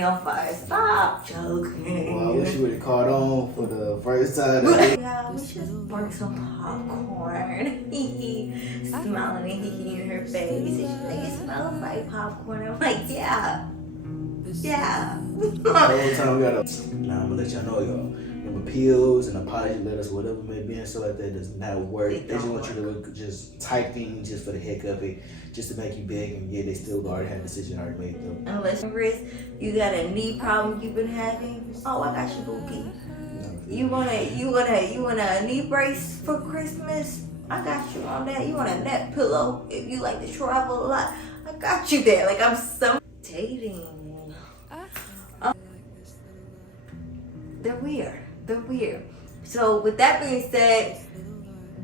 ain't on fire. Stop joking. Well, I wish you would have caught on for the first time. Yeah, we just burnt some popcorn. Smiling in her face. And she's like, it smells like popcorn. I'm like, yeah. Yeah. The whole time we gotta. Now I'm gonna let y'all know, y'all. Them appeals and apology letters, whatever it may be, and stuff like that, does not work. They just want you to just type things just for the heck of it, just to make you beg, and yeah, they still already have a decision already made though. Unless you got a knee problem you've been having. Oh, I got you, Bookie. You want a knee brace for Christmas? I got you on that. You want a neck pillow if you like to travel a lot? I got you there. Like I'm so dating. They're weird. So with that being said,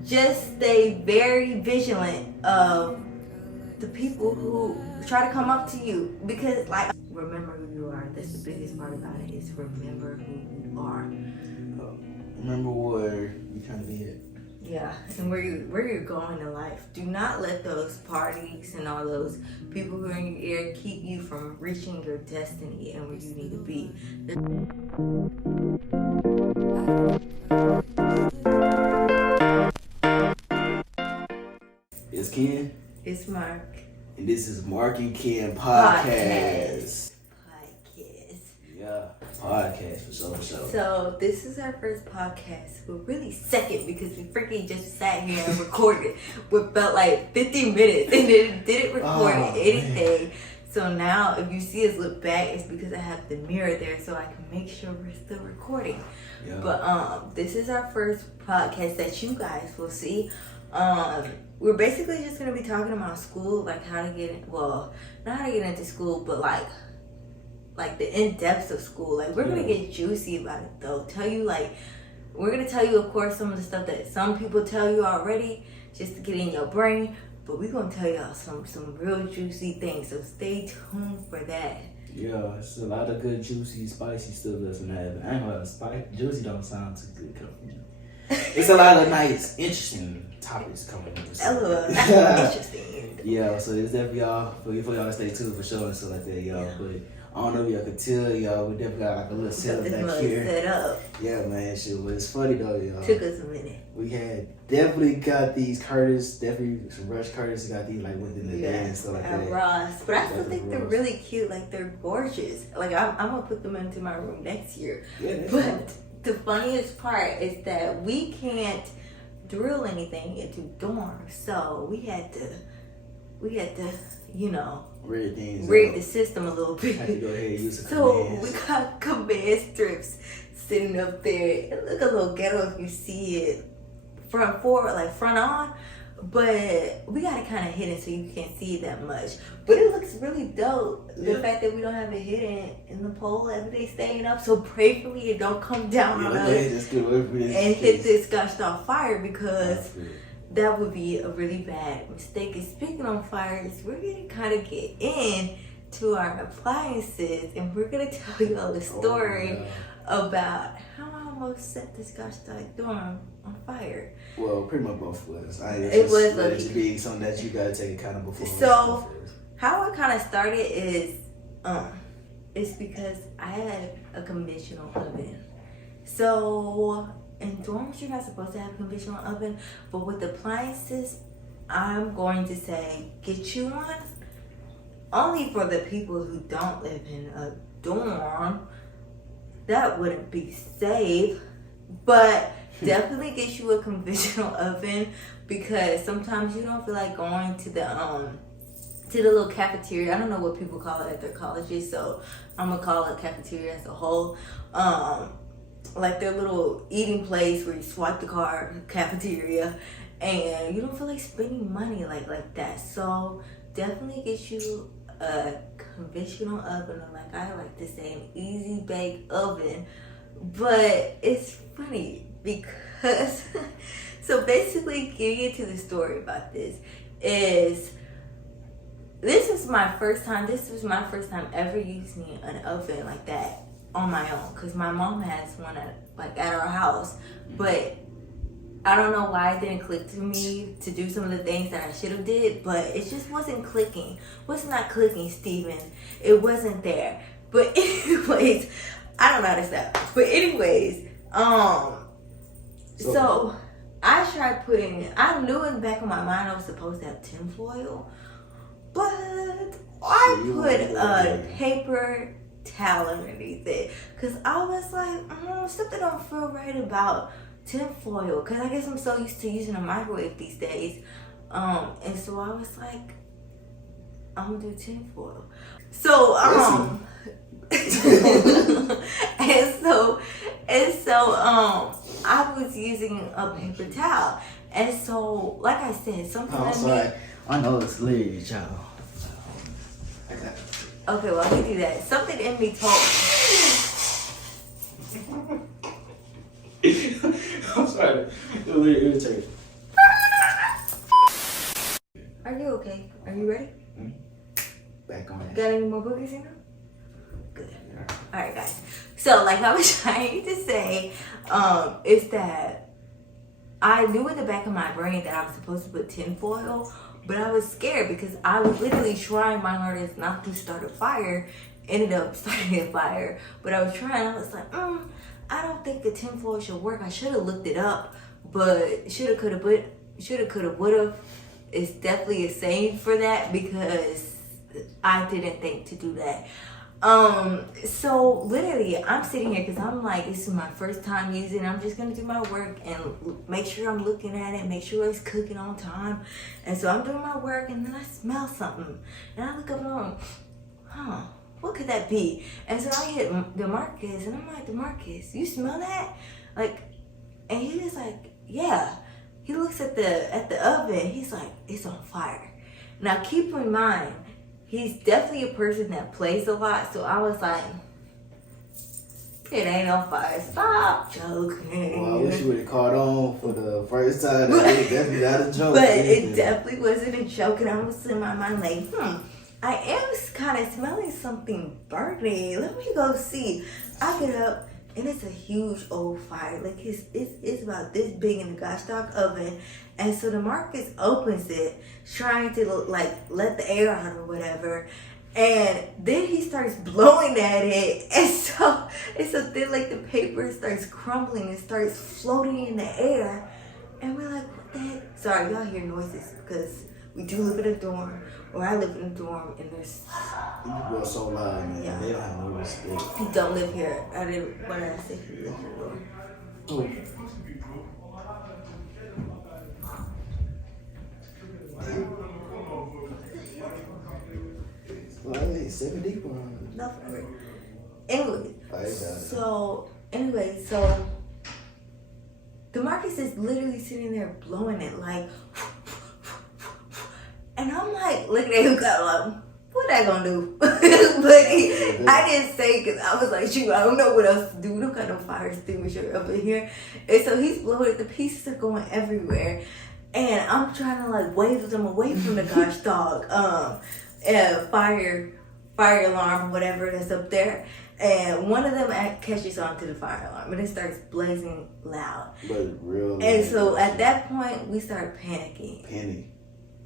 just stay very vigilant of the people who try to come up to you, because like, remember who you are. That's the biggest part about it, is remember who you are. Remember where you trying to be at. Yeah, and where you're going in life. Do not let those parties and all those people who are in your ear keep you from reaching your destiny and where you need to be. It's Ken. It's Mark. And this is Mark and Ken podcast. Yeah, podcast for sure. So this is our first podcast. We're really second because we freaking just sat here and recorded. What felt like 50 minutes and then didn't record anything. Man. So now if you see us look back, it's because I have the mirror there so I can make sure we're still recording. Yeah. But this is our first podcast that you guys will see. We're basically just gonna be talking about school, like how to get not how to get into school, but like the in-depths of school. Like we're gonna get juicy about it though. We're gonna tell you, of course, some of the stuff that some people tell you already just to get in your brain, but we're gonna tell y'all some real juicy things, so stay tuned for that. Yeah, it's a lot of good juicy spicy stuff that's in that. I ain't gonna lie, juicy don't sound too good coming from you. It's a lot of nice, interesting topics coming up. Interesting. Yeah, so it's definitely y'all for y'all to stay tuned for sure and stuff like that, y'all. Yeah. But I don't know if y'all could tell, y'all. We definitely got like a little setup back here. Set up. Yeah, man, shit. But it's funny though, y'all. Took us a minute. We had definitely got these Curtis, definitely some Rush Curtis. Got these like within the day and stuff like that. Ross, but I still think they're really cute. Like they're gorgeous. Like I'm gonna put them into my room next year. Yeah, but the funniest part is that we can't drill anything into dorms, so we had to, rig the system a little bit. Had to go ahead and use the so commands. We got command strips sitting up there. It look a little ghetto if you see it front on, but we got it kind of hidden so you can't see it that much. But it looks really dope. Yeah. The fact that we don't have it hidden in the pole every day staying up, so prayerfully it don't come down on us and hit this gosh on fire, because that would be a really bad mistake. And speaking on fires, we're gonna kind of get in to our appliances, and we're gonna tell you all the story about how I almost set this gosh dorm on fire. Well, pretty much both was. It was be something that you gotta take accountable for. So how it kind of started is, it's because I had a conventional oven. So in dorms, you're not supposed to have a conventional oven, but with appliances, I'm going to say get you one. Only for the people who don't live in a dorm, that wouldn't be safe, but definitely get you a conventional oven, because sometimes you don't feel like going to the little cafeteria. I don't know what people call it at their colleges, so I'm gonna call it cafeteria as a whole. Like their little eating place where you swipe the card, cafeteria, and you don't feel like spending money like that. So definitely get you a conventional oven, or like I like to say, an easy bake oven. But it's funny because so basically getting into the story about this was my first time ever using an oven like that on my own, because my mom has one at our house, but I don't know why it didn't click to me to do some of the things that I should have did, but it just wasn't clicking. Was not clicking, Steven. It wasn't there. But anyways, I don't know how to stop. But anyways, so I tried putting. I knew in the back of my mind I was supposed to have tinfoil, but I put a paper towel underneath it because I was like, something don't feel right about tinfoil because I guess I'm so used to using a microwave these days. And so I was like, I'm gonna do tinfoil. So I was using a paper towel, and so like I said, something. I'm sorry. I know it's late, child. Okay, well, I can do that. Something in me told I'm sorry. It was really irritating. Are you okay? Are you ready? Back on it. Got any more boogies in them? Good. Alright, guys. So, like I was trying to say, is that I knew in the back of my brain that I was supposed to put tinfoil, but I was scared because I was literally trying my hardest not to start a fire. Ended up starting a fire, but I was trying. I was like, I don't think the tinfoil should work. I should have looked it up, but shoulda, coulda, woulda. It's definitely a saying for that because I didn't think to do that. So literally I'm sitting here because I'm like, this is my first time using it. I'm just gonna do my work and make sure I'm looking at it, make sure it's cooking on time. And so I'm doing my work and then I smell something and I look up and I'm like, what could that be? And so I hit DeMarcus and I'm like, DeMarcus, you smell that? Like, and he was like, yeah. He looks at the oven, he's like, it's on fire. Now keep in mind, he's definitely a person that plays a lot, so I was like, it ain't on fire. Stop joking. Well, I wish you would have caught on for the first time. That's definitely not a joke. But it definitely wasn't a joke, and I was in my mind like, I am kind of smelling something burning. Let me go see. I get up, and it's a huge old fire. Like it's about this big in the gosh dog oven. And so DeMarcus opens it, trying to like let the air out or whatever. And then he starts blowing at it. And so then like the paper starts crumbling and starts floating in the air. And we're like, what the heck? Sorry, y'all hear noises because we do live in a dorm, or I live in a dorm, and there's. You are so loud, man. Yeah. They don't have no respect. He don't live here. What did I say? He lives in a dorm. Oh. Well, hey, 7 deep on. No, forever. Anyway, so DeMarcus is literally sitting there blowing it like. And I'm like, looking at him, like, what that gonna do? But I didn't say because I was like, shoot, I don't know what else to do. We don't got no fire extinguisher up in here. And so he's blowing it. The pieces are going everywhere. And I'm trying to like wave them away from the gosh dog fire alarm, whatever that's up there. And one of them catches onto the fire alarm and it starts blazing loud. But real. And so at that point, we started panicking.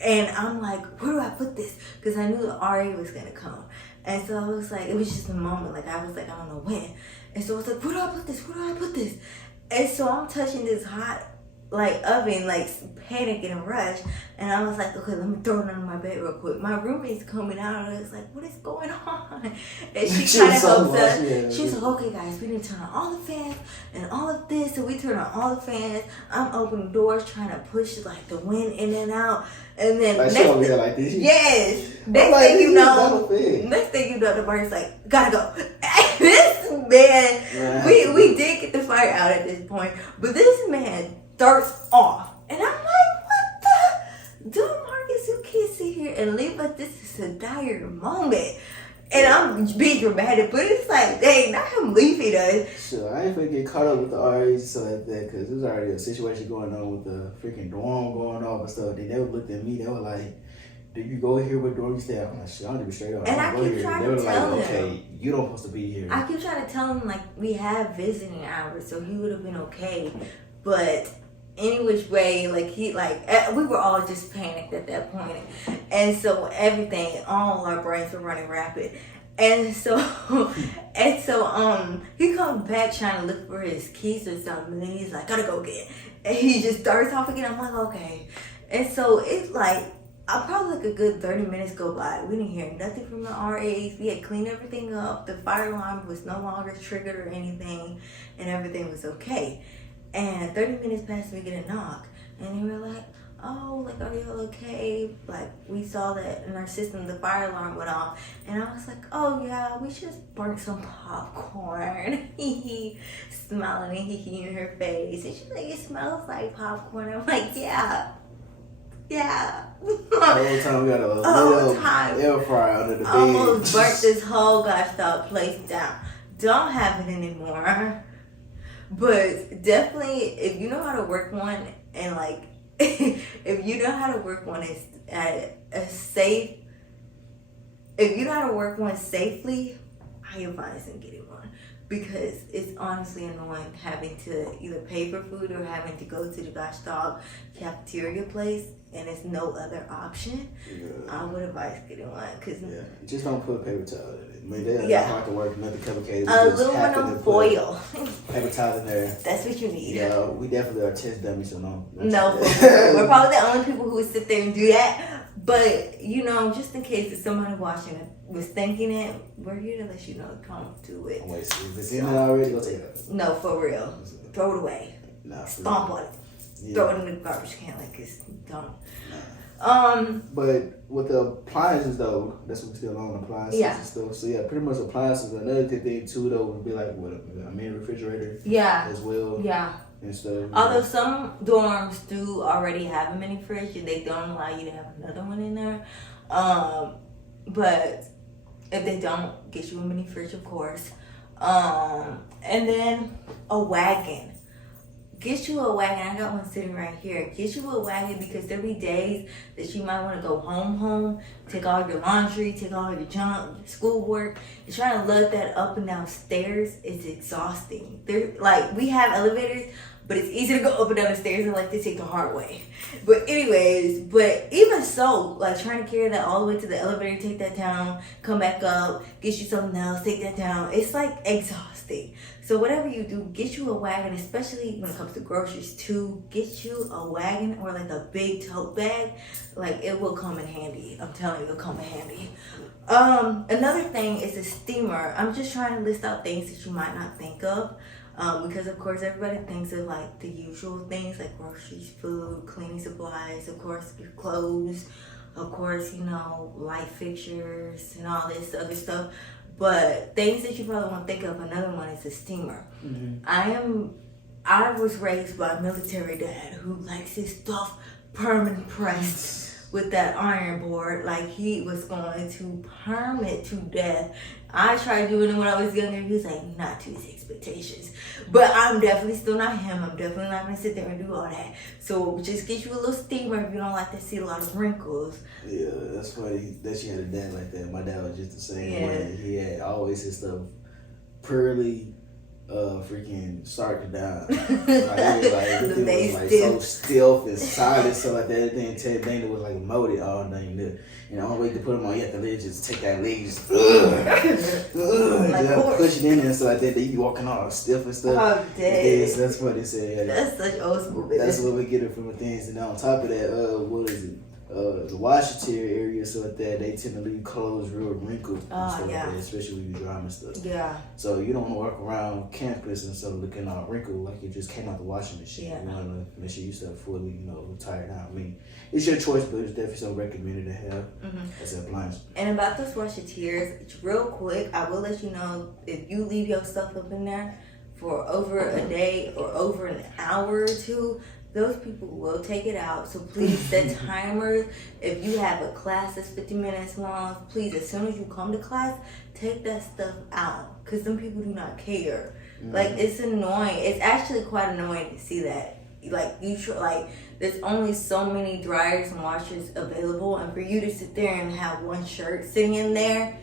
And I'm like, where do I put this? Because I knew the RA was going to come. And so I was like, it was just a moment. Like, I was like, I don't know when. And so I was like, where do I put this? Where do I put this? And so I'm touching this hot, like, oven, like, panicking and rush. And I was like, okay, let me throw it under my bed real quick. My roommate's coming out and I was like, what is going on? And she kind of helps us. She's like, okay, guys, we need to turn on all the fans and all of this. So we turn on all the fans. I'm opening doors, trying to push, like, the wind in and out. And then like next like this. Yes. Next thing you know, the bird's like, gotta go. This man, we did get the fire out at this point, but this man darts off. And I'm like, what the? Dude, Marcus, you can't sit here and leave us. This is a dire moment. And I'm being dramatic, but it's like, dang, not him leaving us. Sure, I ain't finna get caught up with the RAs and stuff like that, because there's already a situation going on with the freaking dorm going off and stuff. They never looked at me. They were like, do you go here with dorm you stay? I'm like, shit, I don't even straight up. And I keep trying to tell him. Okay, you don't supposed to be here. I keep trying to tell him, like, we have visiting hours, so he would have been okay. But any which way, like, we were all just panicked at that point. And so everything, all our brains were running rapid. And so, he comes back trying to look for his keys or something, and then he's like, gotta go get it. And he just starts off again. I'm like, okay. And so it's like, I probably like a good 30 minutes go by. We didn't hear nothing from the RAs. We had cleaned everything up. The fire alarm was no longer triggered or anything, and everything was okay. And 30 minutes passed, we get a knock, and they were like, oh, like, are you okay? Like, we saw that in our system, the fire alarm went off. And I was like, oh, yeah, we just burnt some popcorn. Smiling and hee in her face. And she's like, it smells like popcorn. I'm like, yeah. Yeah. The whole time we got a little air fryer under the bed. Almost burnt this whole gosh dog place down. Don't have it anymore. But definitely, if you know how to work one and like, if you know how to work one at a safe, if you know how to work one safely, I advise in getting one, because it's honestly annoying having to either pay for food or having to go to the gosh dog cafeteria place and there's no other option. Yeah. I would advise getting one, because just don't put paper towel in it. I mean, they don't have to work nothing complicated. Aluminum foil. Paper towel in there. That's what you need. Yeah, we definitely are test dummies, so no. No, we're probably the only people who would sit there and do that. But, you know, just in case if somebody watching it was thinking it, we're here to let you know to come to it. Wait, so if it's in there already, go take it out. No, for real. Throw it away. Nah, Stomp on it. Yeah. Throw it in the garbage can like it's dumb. But with the appliances though, that's what we're still on, appliances and stuff. So yeah, pretty much appliances. Another thing too though would be like what a mini refrigerator. As well. Yeah. And stuff. Although some dorms do already have a mini fridge and they don't allow you to have another one in there. But if they don't, get you a mini fridge, of course. And then a wagon. Get you a wagon. I got one sitting right here. Get you a wagon, because there be days that you might want to go home, take all your laundry, take all your junk, your schoolwork, and trying to lug that up and down stairs is exhausting. We have elevators, but it's easy to go up and down the stairs and like to take the hard way. But anyways, but even so, like trying to carry that all the way to the elevator, take that down, come back up, get you something else, take that down. It's like exhausting. So whatever you do, get you a wagon, especially when it comes to groceries too. Get you a wagon or like a big tote bag. Like, it will come in handy. I'm telling you, it'll come in handy. Another thing is a steamer. I'm just trying to list out things that you might not think of. Because of course everybody thinks of like the usual things like groceries, food, cleaning supplies, of course your clothes, of course, you know, light fixtures and all this other stuff. But things that you probably won't think of, another one is a steamer. Mm-hmm. I was raised by a military dad who likes his stuff permanent pressed with that iron board. Like, he was going to perm it to death. I tried doing it when I was younger. He was like, not to his expectations. But I'm definitely still not him. I'm definitely not going to sit there and do all that. So just get you a little steamer if you don't like to see a lot of wrinkles. Yeah, that's funny that you had a dad like that. My dad was just the same way. He had always his stuff purely freaking started down. Everything was like so stiff and solid, so like that. Everything Ted Dana was like molded all dang good. You know, only way to put them on, you have to just take that leg, just push it in there, so like that. They be walking all stiff and stuff. Oh, dang. Yes, that's what they said. That's such old school business. That's where we get it from the things. And on top of that, what is it? The Washington area, so that they tend to leave clothes real wrinkled and stuff like that, especially when you dry and stuff. Yeah. So you don't want to walk around campus and stuff looking all wrinkled like you just came out the washing machine. Yeah. You want to make sure you stuff fully, tired out. I mean, it's your choice, but it's definitely something recommended to have as an appliance. And about those washateers, real quick, I will let you know, if you leave your stuff up in there for over a day or over an hour or two, those people will take it out. So please set timers. If you have a class that's 50 minutes long, please, as soon as you come to class, take that stuff out. Because some people do not care. Like, it's annoying. It's actually quite annoying to see that. Like, there's only so many dryers and washers available. And for you to sit there and have one shirt sitting in there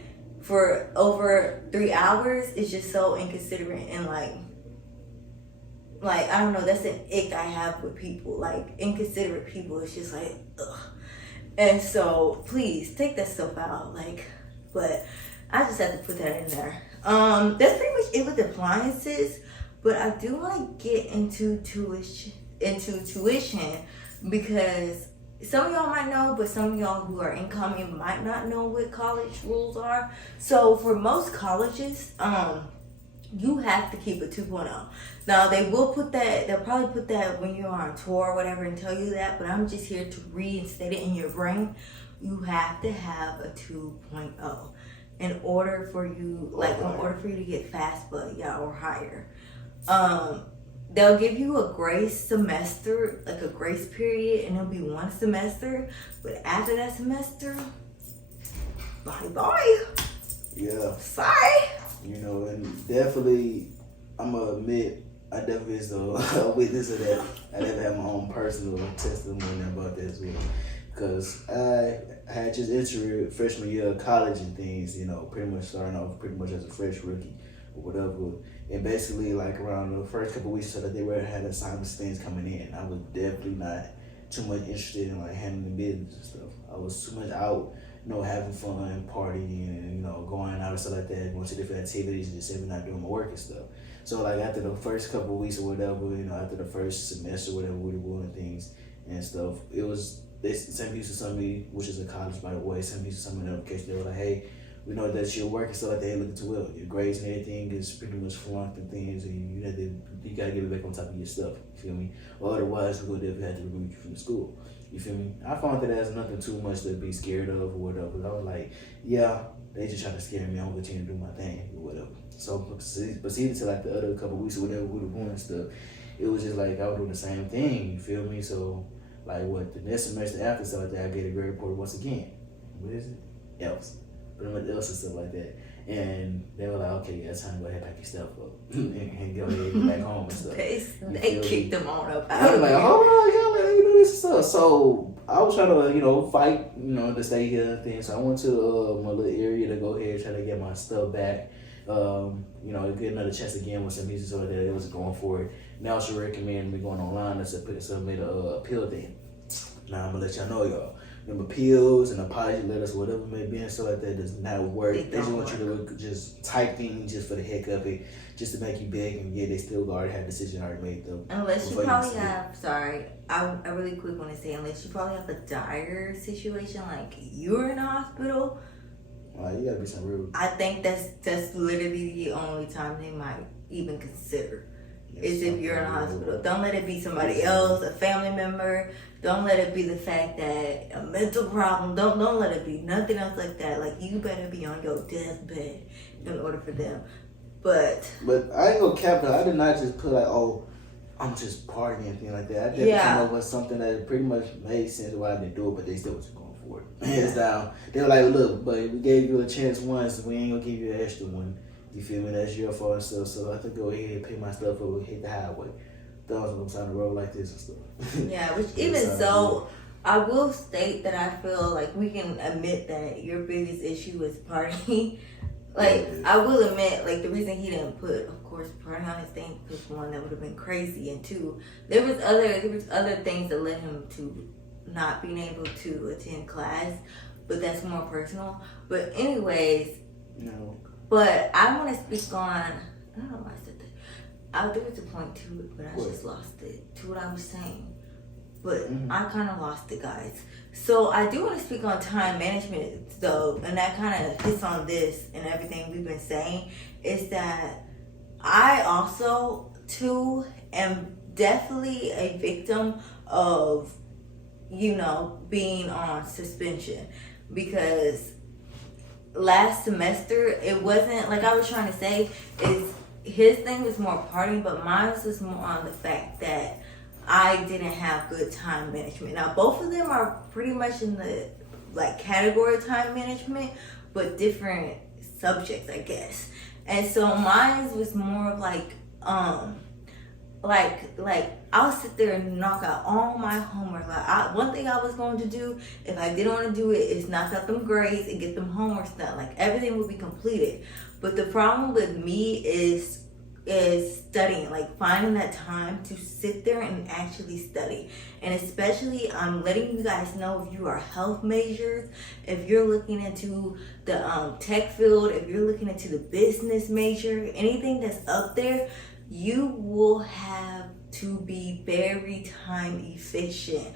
for over 3 hours is just so inconsiderate and like, I don't know, that's an ick I have with people. Like, inconsiderate people, it's just like, ugh. And so, please, take that stuff out. Like, but I just have to put that in there. That's pretty much it with appliances. But I do want to get into tuition because some of y'all might know, but some of y'all who are incoming might not know what college rules are. So for most colleges, you have to keep a 2.0. Now they'll probably put that when you're on tour or whatever and tell you that, but I'm just here to reinstate it in your brain. You have to have a 2.0 in order for you to get FAFSA, or higher. They'll give you a grace semester, like a grace period, and it'll be 1 semester. But after that semester, bye. Yeah. Sorry. And definitely, I'm gonna admit, I definitely is a witness of that. I never had my own personal testimony about that as well. Because I had just entered freshman year of college and things, pretty much starting off pretty much as a fresh rookie or whatever. And basically, like around the first couple of weeks, so that they were had assignments, things coming in. I was definitely not too much interested in like handling business and stuff. I was too much out, having fun, partying, and going out and stuff like that, going to different activities, and just simply not doing my work and stuff. So like after the first couple of weeks or whatever, after the first semester, whatever we were doing things and stuff, it was. They sent me to somebody, which is a college by the way, sent me to some notification. They were like, hey, we know that your work and stuff like that ain't looking too well. Your grades and everything is pretty much flunked and things, and you gotta get it back on top of your stuff. You feel me? Or otherwise, we would definitely have to remove you from the school. You feel me? I found that as nothing too much to be scared of or whatever. I was like, yeah, they just trying to scare me. I'm gonna continue to do my thing or whatever. So proceeded to like the other couple of weeks or whatever we were doing stuff. It was just like I was doing the same thing. You feel me? So. Like the next semester after stuff like that, I get a grade report once again. What is it? Else. Pretty much else and stuff like that. And they were like, okay, yeah, it's time to go ahead and pack your stuff up and go ahead and get back home and stuff. They kicked them on up I was like, hold on, y'all, this and stuff. So I was trying to, fight, to stay here and things. So I went to my little area to go ahead and try to get my stuff back. Get another chance again with some music so that it was going for it. Now she recommend me going online and submit a appeal thing. Now I'm gonna let y'all know, y'all. Them appeals and apology letters, whatever it may be and stuff like that, does not work. They just want you to just type things just for the heck of it, just to make you beg, and they still already have a decision already made though. Unless you probably have, I really quick want to say, unless you probably have a dire situation, like you're in a hospital. You gotta be some real. I think that's literally the only time they might even consider. Is if you're in a hospital. Don't let it be somebody else, a family member. Don't let it be the fact that a mental problem. Don't let it be nothing else like that. Like you better be on your deathbed in order for them. But I ain't gonna cap it. I did not just put like, oh, I'm just partying and things like that. I definitely came up with something that pretty much made sense why I didn't do it, but they still wasn't going for it. Hands down. They were like, look, but we gave you a chance once, we ain't gonna give you an extra one. You feel me? That's your fault and stuff. So I have to go ahead and pick my stuff up and hit the highway. That was when I'm trying to roll like this and stuff. Yeah, which even so, I will state that I feel like we can admit that your biggest issue is partying. I will admit, the reason he didn't put, of course, partying on his thing was one, that would have been crazy, and two, there was other things that led him to not being able to attend class, but that's more personal. But anyways, But I want to speak on, I don't know why I said that. There was a point to it, but I just lost it, to what I was saying. But I kind of lost it, guys. So I do want to speak on time management, though, and that kind of hits on this and everything we've been saying, is that I also, too, am definitely a victim of, being on suspension. Because last semester, it wasn't, like I was trying to say, is his thing was more partying, but mine was more on the fact that I didn't have good time management. Now, both of them are pretty much in the category of time management, but different subjects, I guess. And so mine was more of I'll sit there and knock out all my homework. One thing I was going to do, if I didn't want to do it, is knock out them grades and get them homework done. Everything would be completed. But the problem with me is is studying, like finding that time to sit there and actually study. And especially I'm letting you guys know, if you are health majors, if you're looking into the tech field, if you're looking into the business major, anything that's up there, you will have to be very time efficient,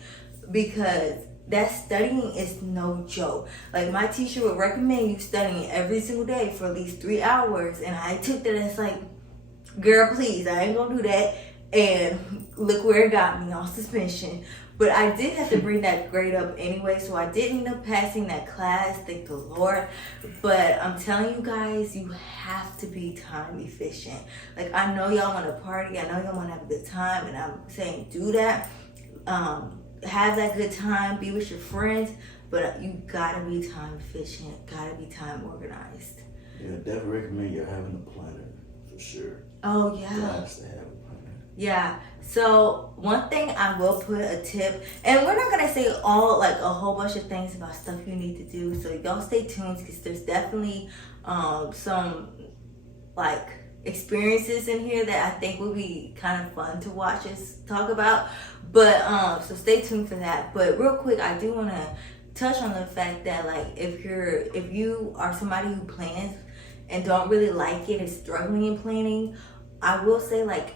because that studying is no joke. Like, my teacher would recommend you studying every single day for at least 3 hours, and I took that as like, girl, please, I ain't gonna do that. And look where it got me, on suspension. But I did have to bring that grade up anyway, so I did end up passing that class, thank the Lord. But I'm telling you guys, you have to be time efficient. Like, I know y'all want to party, I know y'all want to have a good time, and I'm saying do that. Have that good time, be with your friends, but you gotta be time efficient, gotta be time organized. Yeah, definitely recommend you having a planner, for sure. Oh, yeah. Nice to have a planner. Yeah. So one thing I will put a tip, and we're not gonna say a whole bunch of things about stuff you need to do. So y'all stay tuned, because there's definitely some like experiences in here that I think will be kind of fun to watch us talk about. But so stay tuned for that. But real quick, I do want to touch on the fact that, like, if you are somebody who plans and don't really like it, is struggling in planning, I will say, like,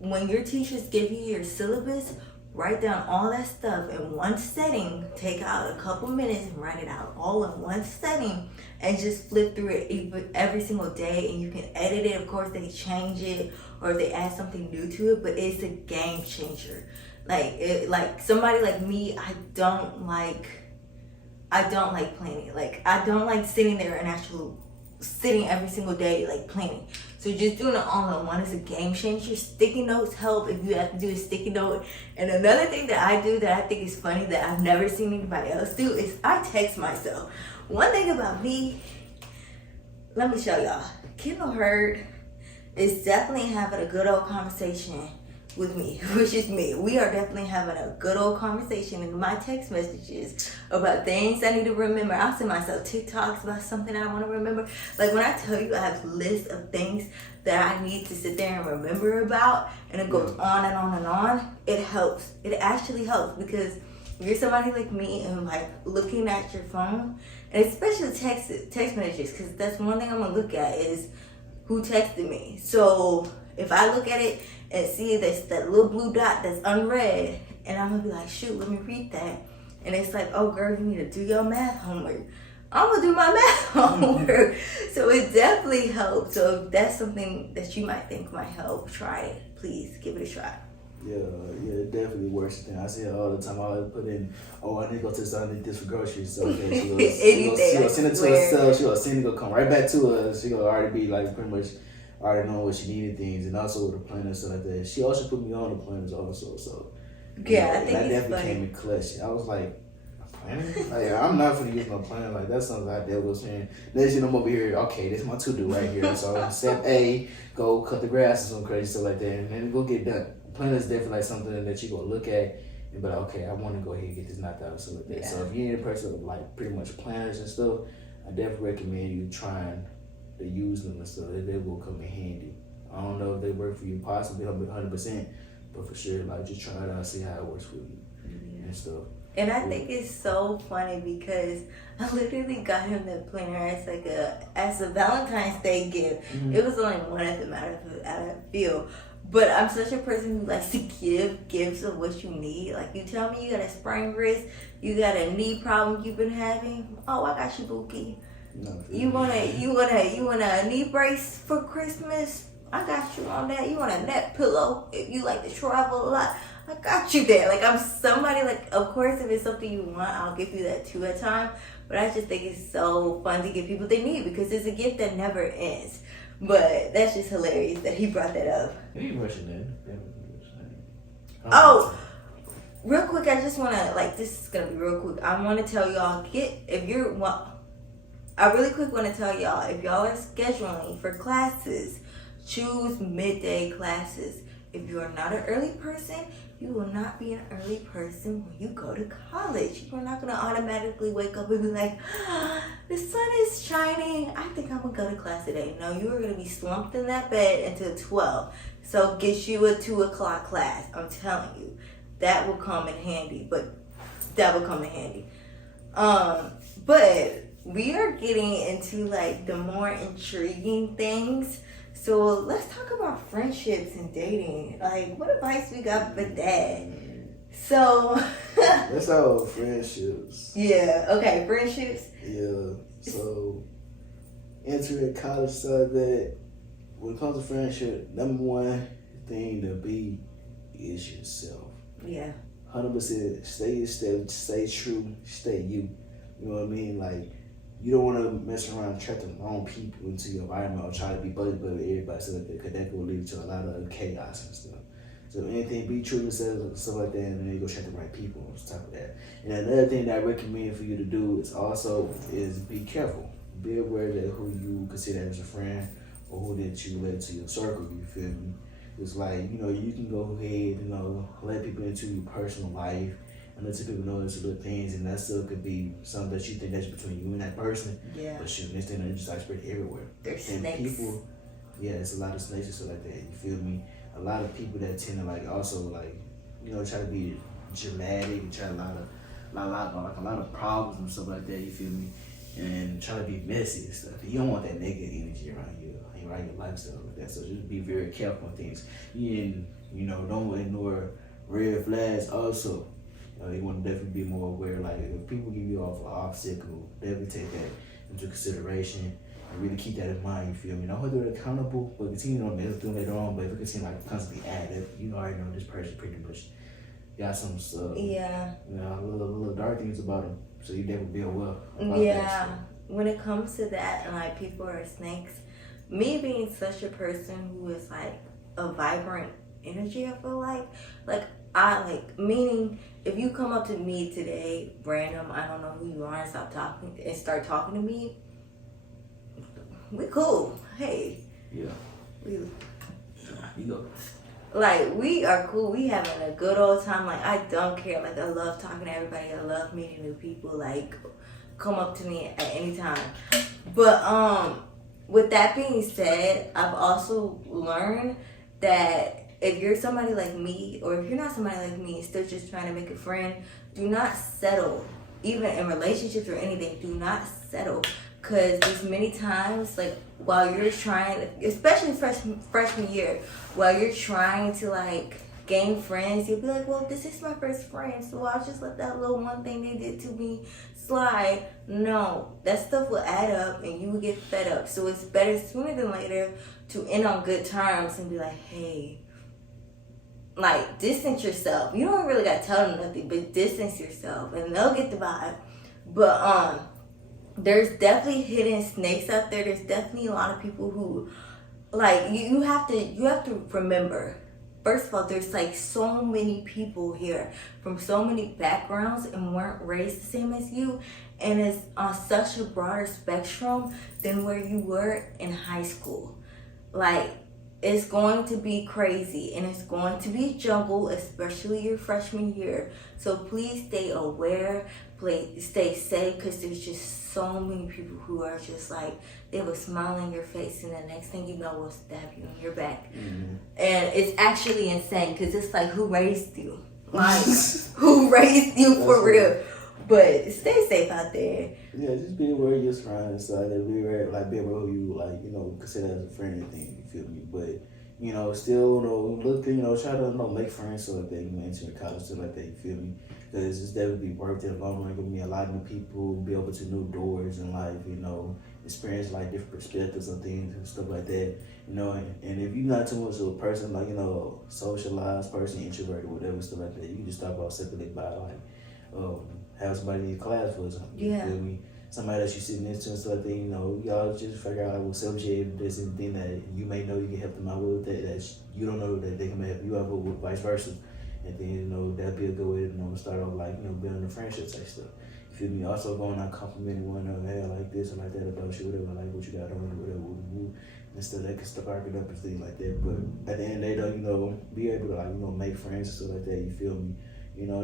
when your teachers give you your syllabus, write down all that stuff in one setting. Take out a couple minutes and write it out all in one setting, and just flip through it every single day. And you can edit it. Of course, they change it or they add something new to it, but it's a game changer. Like somebody like me, I don't like planning. Like, I don't like sitting there and sitting every single day, like, planning. So just doing it all in one is a game changer. Sticky notes help if you have to do a sticky note. And another thing that I do that I think is funny that I've never seen anybody else do is I text myself. One thing about me, let me show y'all. Kendall Hurd is definitely having a good old conversation with me, which is me. We are definitely having a good old conversation in my text messages about things I need to remember. I'll send myself TikToks about something I want to remember. Like, when I tell you I have a list of things that I need to sit there and remember about, and it goes on and on and on, it helps. It actually helps, because if you're somebody like me and, like, looking at your phone, and especially text messages, because that's one thing I'm gonna look at is who texted me. So if I look at it and see that little blue dot that's unread, and I'm gonna be like, shoot, let me read that. And it's like, oh, girl, you need to do your math homework. I'm gonna do my math homework. So it definitely helps. So if that's something that you might think might help, try it. Please give it a try. Yeah, it definitely works. Thing. I see it all the time. I always put in, oh, I need to go to the store, I need this for groceries. So okay, she'll send it to herself. She'll send it, go come right back to us. She'll already be like pretty much already know what she needed things, and also with the planner and stuff like that. She also put me on the planners also. So yeah, I think that it's definitely funny. came in clutch. I was like, a planner? Like, I'm not gonna use no planner. Like, that's something I dealt with saying. Next thing I'm over here, okay, this is my to-do right here. So step A, go cut the grass or some crazy stuff like that, and then go get done. Planner is definitely like something that you go look at and be like, okay, I want to go ahead and get this knocked out and stuff like that. Yeah. So if you're a person with like pretty much planners and stuff, I definitely recommend you trying to use them and stuff. They will come in handy. I don't know if they work for you, possibly 100%, but for sure, like, just try it out and see how it works for you and stuff. And I think it's so funny because I literally got him the planner as a Valentine's Day gift. Mm-hmm. It was only one at the matter out of field. But I'm such a person who likes to give gifts of what you need. Like, you tell me you got a sprained wrist, you got a knee problem you've been having. Oh, I got you, Bookie. No, you want a knee brace for Christmas? I got you on that. You want a neck pillow if you like to travel a lot? I got you there. Like, I'm somebody, like, of course, if it's something you want, I'll give you that too at time. But I just think it's so fun to give people they need because it's a gift that never ends. But that's just hilarious that he brought that up. He rushing in. Oh, real quick, I just want to, like, this is going to be real quick. I want to tell y'all, I really quick want to tell y'all, if y'all are scheduling for classes, choose midday classes. if you are not an early person, you will not be an early person when you go to college. You're not going to automatically wake up and be like, the sun is shining. I think I'm going to go to class today. No, you are going to be slumped in that bed until 12. So get you a 2 o'clock class. I'm telling you, that will come in handy. But we are getting into like the more intriguing things. So let's talk about friendships and dating. Like, what advice we got for that? So let's talk about friendships. Yeah. Okay. Friendships. Yeah. So entering college, so that when it comes to friendship, number one thing to be is yourself. Yeah. 100%. Stay yourself. Stay true. Stay you. You know what I mean? Like, you don't want to mess around and attract the wrong people into your environment or try to be buddy with everybody, so that because that will lead to a lot of chaos and stuff. So anything, be true to yourself and stuff like that, and then you go attract the right people on top of that. And another thing that I recommend for you to do is be careful. Be aware that who you consider as a friend or who that you let into your circle. You feel me? It's like, you know, you can go ahead, you know, let people into your personal life and let people know those little things, and that still could be something that you think that's between you and that person. Yeah. But shoot, this thing that just like spread everywhere. There's and snakes. People, yeah, it's a lot of snakes and stuff like that. You feel me? A lot of people that tend to like also like, you know, try to be dramatic and try a lot of problems and stuff like that. You feel me? And try to be messy and stuff. You don't want that negative energy around you, around your lifestyle like that. So just be very careful on things. You know, don't ignore red flags also. You want to definitely be more aware. Like, if people give you off an obstacle, definitely take that into consideration and really keep that in mind. You feel me? Not hold it accountable, but continue on doing later on. But if it continue like constantly add it, you already know this person pretty much got some stuff. Yeah. You know, little dark things about them. So you definitely be aware. Yeah. When it comes to that, and like people are snakes, me being such a person who is like a vibrant energy, I feel like I like, meaning if you come up to me today, random, I don't know who you are, and start talking to me, we cool. Hey. Yeah. You go. Like, we are cool. We having a good old time. Like, I don't care. Like, I love talking to everybody. I love meeting new people. Like, come up to me at any time. But with that being said, I've also learned that if you're somebody like me, or if you're not somebody like me, still just trying to make a friend, do not settle. Even in relationships or anything, do not settle. Because there's many times, like, while you're trying, especially freshman year, while you're trying to, like, gain friends, you'll be like, well, this is my first friend, so I'll just let that little one thing they did to me slide. No, that stuff will add up and you will get fed up. So it's better sooner than later to end on good terms and be like, hey, like, distance yourself. You don't really got to tell them nothing, but distance yourself and they'll get the vibe. But there's definitely hidden snakes out there. There's definitely a lot of people who, like, you have to remember, first of all, there's like so many people here from so many backgrounds and weren't raised the same as you, and it's on such a broader spectrum than where you were in high school. Like, it's going to be crazy and it's going to be jungle, especially your freshman year. So please stay aware, please stay safe, because there's just so many people who are just like, they will smile in your face and the next thing you know will stab you in your back. Mm-hmm. And it's actually insane because it's like, who raised you? Like, who raised you for real? But stay safe out there. Yeah, just be aware of your surroundings. So be aware who you, like, you know, consider as a friend and thing. You feel me? But, you know, still, try to make friends so that they can enter college, so like that. You feel me? Because it's definitely worth it. Long run, gonna meet a lot of new people, be open to new doors in life. You know, experience like different perspectives on things and stuff like that. You know, and if you're not too much of a person, like, you know, socialized person, introverted, whatever, stuff like that, you can just talk about simply by like, have somebody in your class for example. You feel me? Somebody that you sit next to and stuff like that, you know, y'all just figure out what subject, if there's anything that you may know you can help them out with, that you don't know that they can help you out with, vice versa. And then, you know, that'd be a good way to, you know, start off, like, you know, building a friendship type stuff. You feel me? Also going out complimenting one another, hey, I like this, I like that about you, whatever, I like what you got on, whatever. and stuff that can spark it up and things like that. But at the end of the day, though, be able to like make friends and stuff like that. You feel me?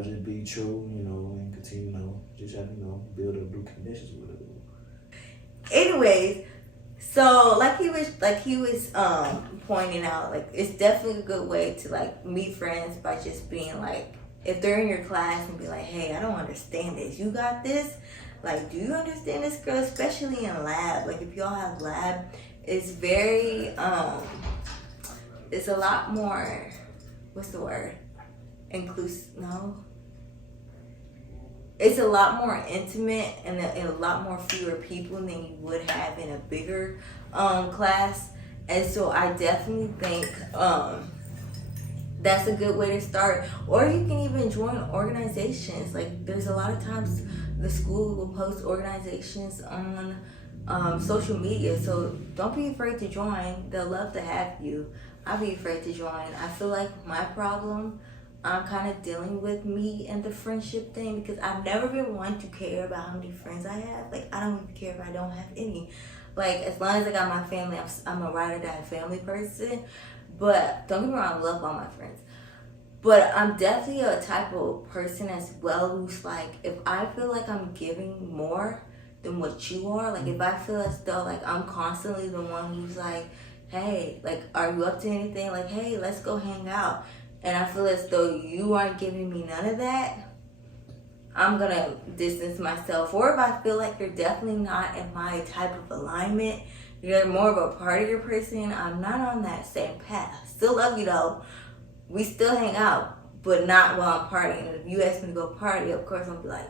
Just be true, and continue, just have build up new connections with it. Anyways, so like he was pointing out, like it's definitely a good way to like meet friends by just being like, if they're in your class and be like, hey, I don't understand this. You got this? Like, do you understand this, girl? Especially in lab. Like, if y'all have lab, it's very, it's a lot more, what's the word? Inclusive, no? It's a lot more intimate and a lot more fewer people than you would have in a bigger class. And so I definitely think that's a good way to start. Or you can even join organizations. Like, there's a lot of times the school will post organizations on social media. So don't be afraid to join. They'll love to have you. I'll be afraid to join. I feel like my problem, I'm kind of dealing with me and the friendship thing, because I've never been one to care about how many friends I have. Like, I don't even care if I don't have any. Like, as long as I got my family, I'm a ride or die family person. But don't get me wrong, I love all my friends. But I'm definitely a type of person as well who's like, if I feel like I'm giving more than what you are, like if I feel as though like I'm constantly the one who's like, hey, like, are you up to anything? Like, hey, let's go hang out. And I feel as though you aren't giving me none of that, I'm gonna distance myself. Or if I feel like you're definitely not in my type of alignment, you're more of a partier person, I'm not on that same path. Still love you though. We still hang out, but not while I'm partying. And if you ask me to go party, of course I'm be like,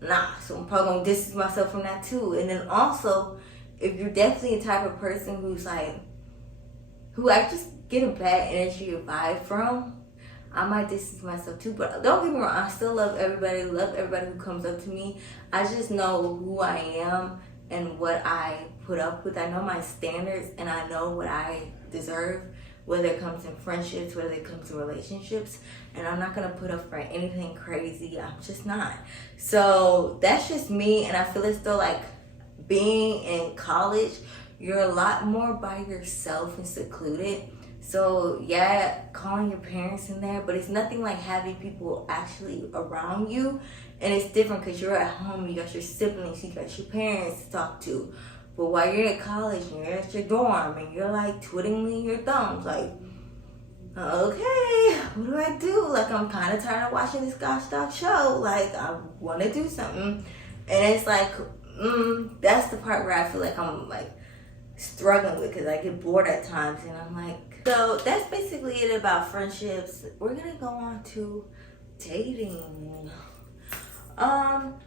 nah. So I'm probably gonna distance myself from that too. And then also, if you're definitely a type of person who's like, who I just get a bad energy or vibe from, I might distance myself too. But don't get me wrong, I still love everybody who comes up to me. I just know who I am and what I put up with. I know my standards and I know what I deserve, whether it comes in friendships, whether it comes in relationships. And I'm not gonna put up for anything crazy. I'm just not. So that's just me. And I feel as though like being in college, you're a lot more by yourself and secluded. So yeah, calling your parents in there, but it's nothing like having people actually around you. And it's different because you're at home, you got your siblings, you got your parents to talk to. But while you're at college and you're at your dorm and you're like twiddling your thumbs, like, okay, what do I do? Like, I'm kind of tired of watching this gosh dog show. Like, I want to do something. And it's like, that's the part where I feel like I'm like struggling with, because I get bored at times and I'm like, so that's basically it about friendships. We're gonna go on to dating.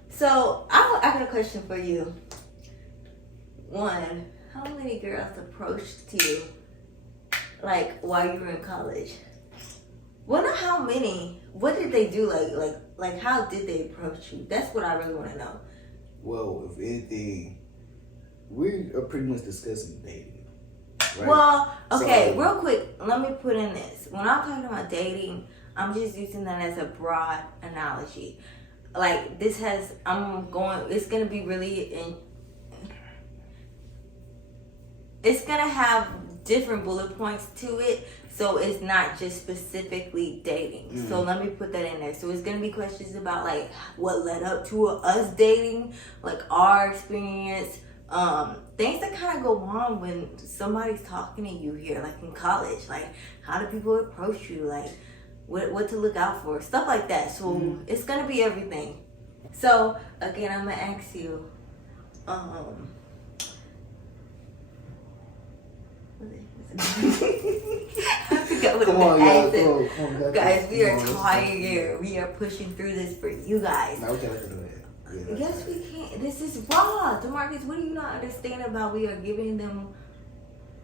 So I got a question for you. One, how many girls approached you like while you were in college? Well, not how many. What did they do? Like how did they approach you? That's what I really want to know. Well, if anything, we are pretty much discussing dating. Right? Well, okay, so, real quick, let me put in this. When I'm talking about dating, I'm just using that as a broad analogy. Like, it's going to be really, it's going to have different bullet points to it. So it's not just specifically dating. Mm-hmm. So let me put that in there. So it's going to be questions about like what led up to us dating, like our experience, things that kind of go on when somebody's talking to you here, like in college, like how do people approach you, like what to look out for, stuff like that. So it's gonna be everything. So again, I'm gonna ask you, I forgot what come on, guys, we are tired. We are pushing through this for you guys. No, we can't do that. Yeah. Yes, we can. This is raw. DeMarcus, what do you not understand about we are giving them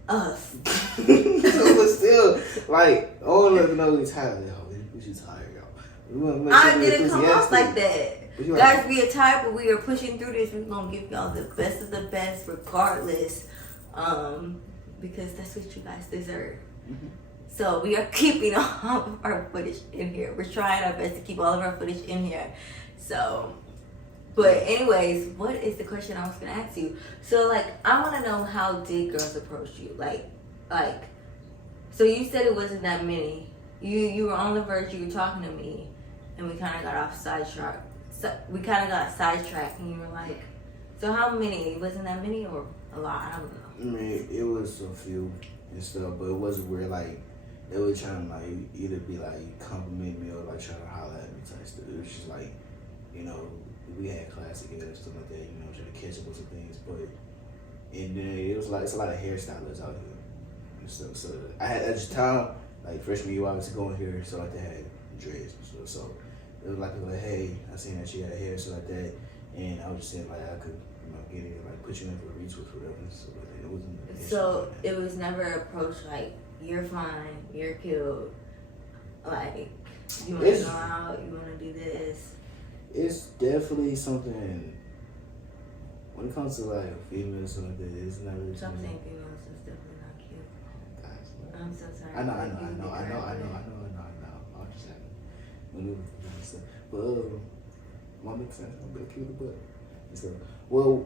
us? But still, like, all of us know we're tired, y'all. We should tired, y'all. I didn't come off like that. Guys, we are tired, but we are pushing through this. We're going to give y'all the best of the best regardless. Because that's what you guys deserve. Mm-hmm. So we are keeping all of our footage in here. We're trying our best to keep all of our footage in here. So But anyways, what is the question I was gonna ask you? So like, I want to know, how did girls approach you? Like, so you said it wasn't that many. You were on the verge. You were talking to me, and we kind of got off sidetrack. So we kind of got sidetracked, and you were like, so how many? It wasn't that many or a lot? I don't know. I mean, it was a few and stuff, but it wasn't where like they were trying to like either be like compliment me or like trying to holler at me type stuff. It was just like, you know, we had class together and stuff like that, you know, trying to catch up with some things. But and then it was like, it's a lot of hairstylists out here and stuff. So I had at the time, like freshman year, I was going here, so like they had dreads and stuff. So it was like, hey, I seen that she had hair, so like that, and I was just saying like I could, you know, get it, like put you in for a retweet or whatever. So like, it wasn't. So it was never approached like, you're fine, you're cute, like you want to go out, you want to do this. It's definitely something. When it comes to like females or something, it's never. Some saying females is definitely not cute. Guys, I'm so sorry. I know. I'm just saying. But one makes sense. I'm a bit cuter, but so well,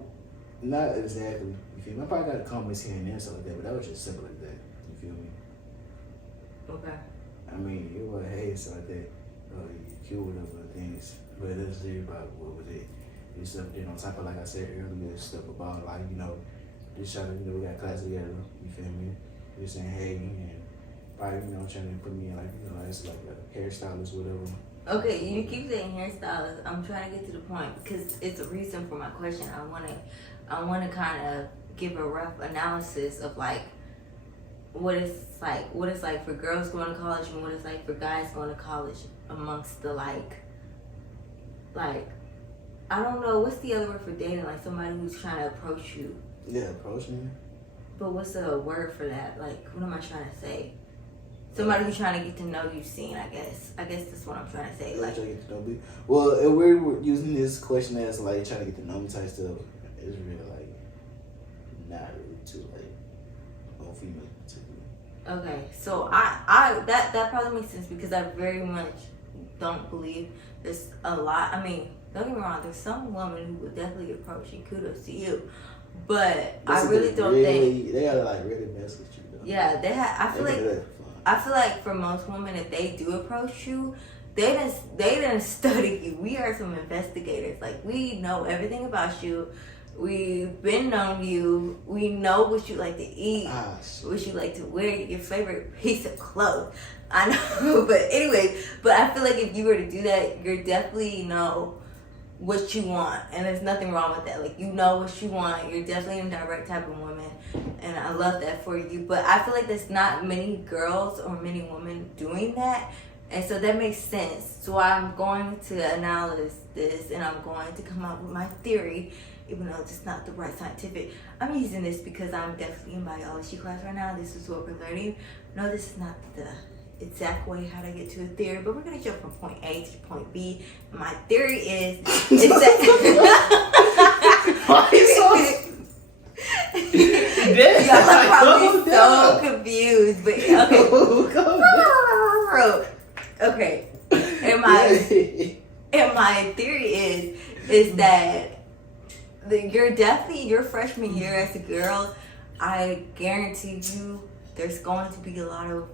not exactly. You feel me? I probably got comments here and there, so like that, but that was just simple like that. You feel me? Okay. I mean, it was hey, so like that. You cute, whatever things, but it's about what was it? It's stuff, you know, on top of, like I said earlier, stuff about like, you know, just trying to, you know, we got class together. You feel me? Just saying hey, and probably, you know, trying to put me in like, you know, as like a hairstylist, whatever. Okay, you keep saying hairstylist. I'm trying to get to the point because it's a reason for my question. I want to kind of give a rough analysis of like what it's like for girls going to college and what it's like for guys going to college amongst the like I don't know, what's the other word for dating? Like somebody who's trying to approach you. Yeah, approach me. But what's the word for that? Like, what am I trying to say? Somebody who's trying to get to know you scene, I guess. I guess that's what I'm trying to say. Like, trying to get to know me. Well, if we're using this question as like trying to get to know me type stuff, it's really like not really too like on female particularly. okay, so I that probably makes sense because I very much don't believe there's a lot. I mean, don't get me wrong, there's some women who would definitely approach you. Kudos to you. But I really don't think they gotta like really mess with you though. Yeah, I feel like for most women, if they do approach you, they didn't study you. We are some investigators. Like, we know everything about you. We've been known you. We know what you like to eat, what you like to wear, your favorite piece of clothes. I know, but anyway, I feel like if you were to do that, you definitely know what you want, and there's nothing wrong with that. Like, you know what you want. You're definitely a direct type of woman, and I love that for you. But I feel like there's not many girls or many women doing that, and so that makes sense. So I'm going to analyze this, and I'm going to come up with my theory, even though it's not the right scientific. I'm using this because I'm definitely in biology class right now. This is what we're learning. No, this is not the exact way how to get to a theory, but we're gonna jump from point A to point B. My theory is that y'all are probably so confused, but okay. And my theory is that you're definitely your freshman year as a girl. I guarantee you, there's going to be a lot of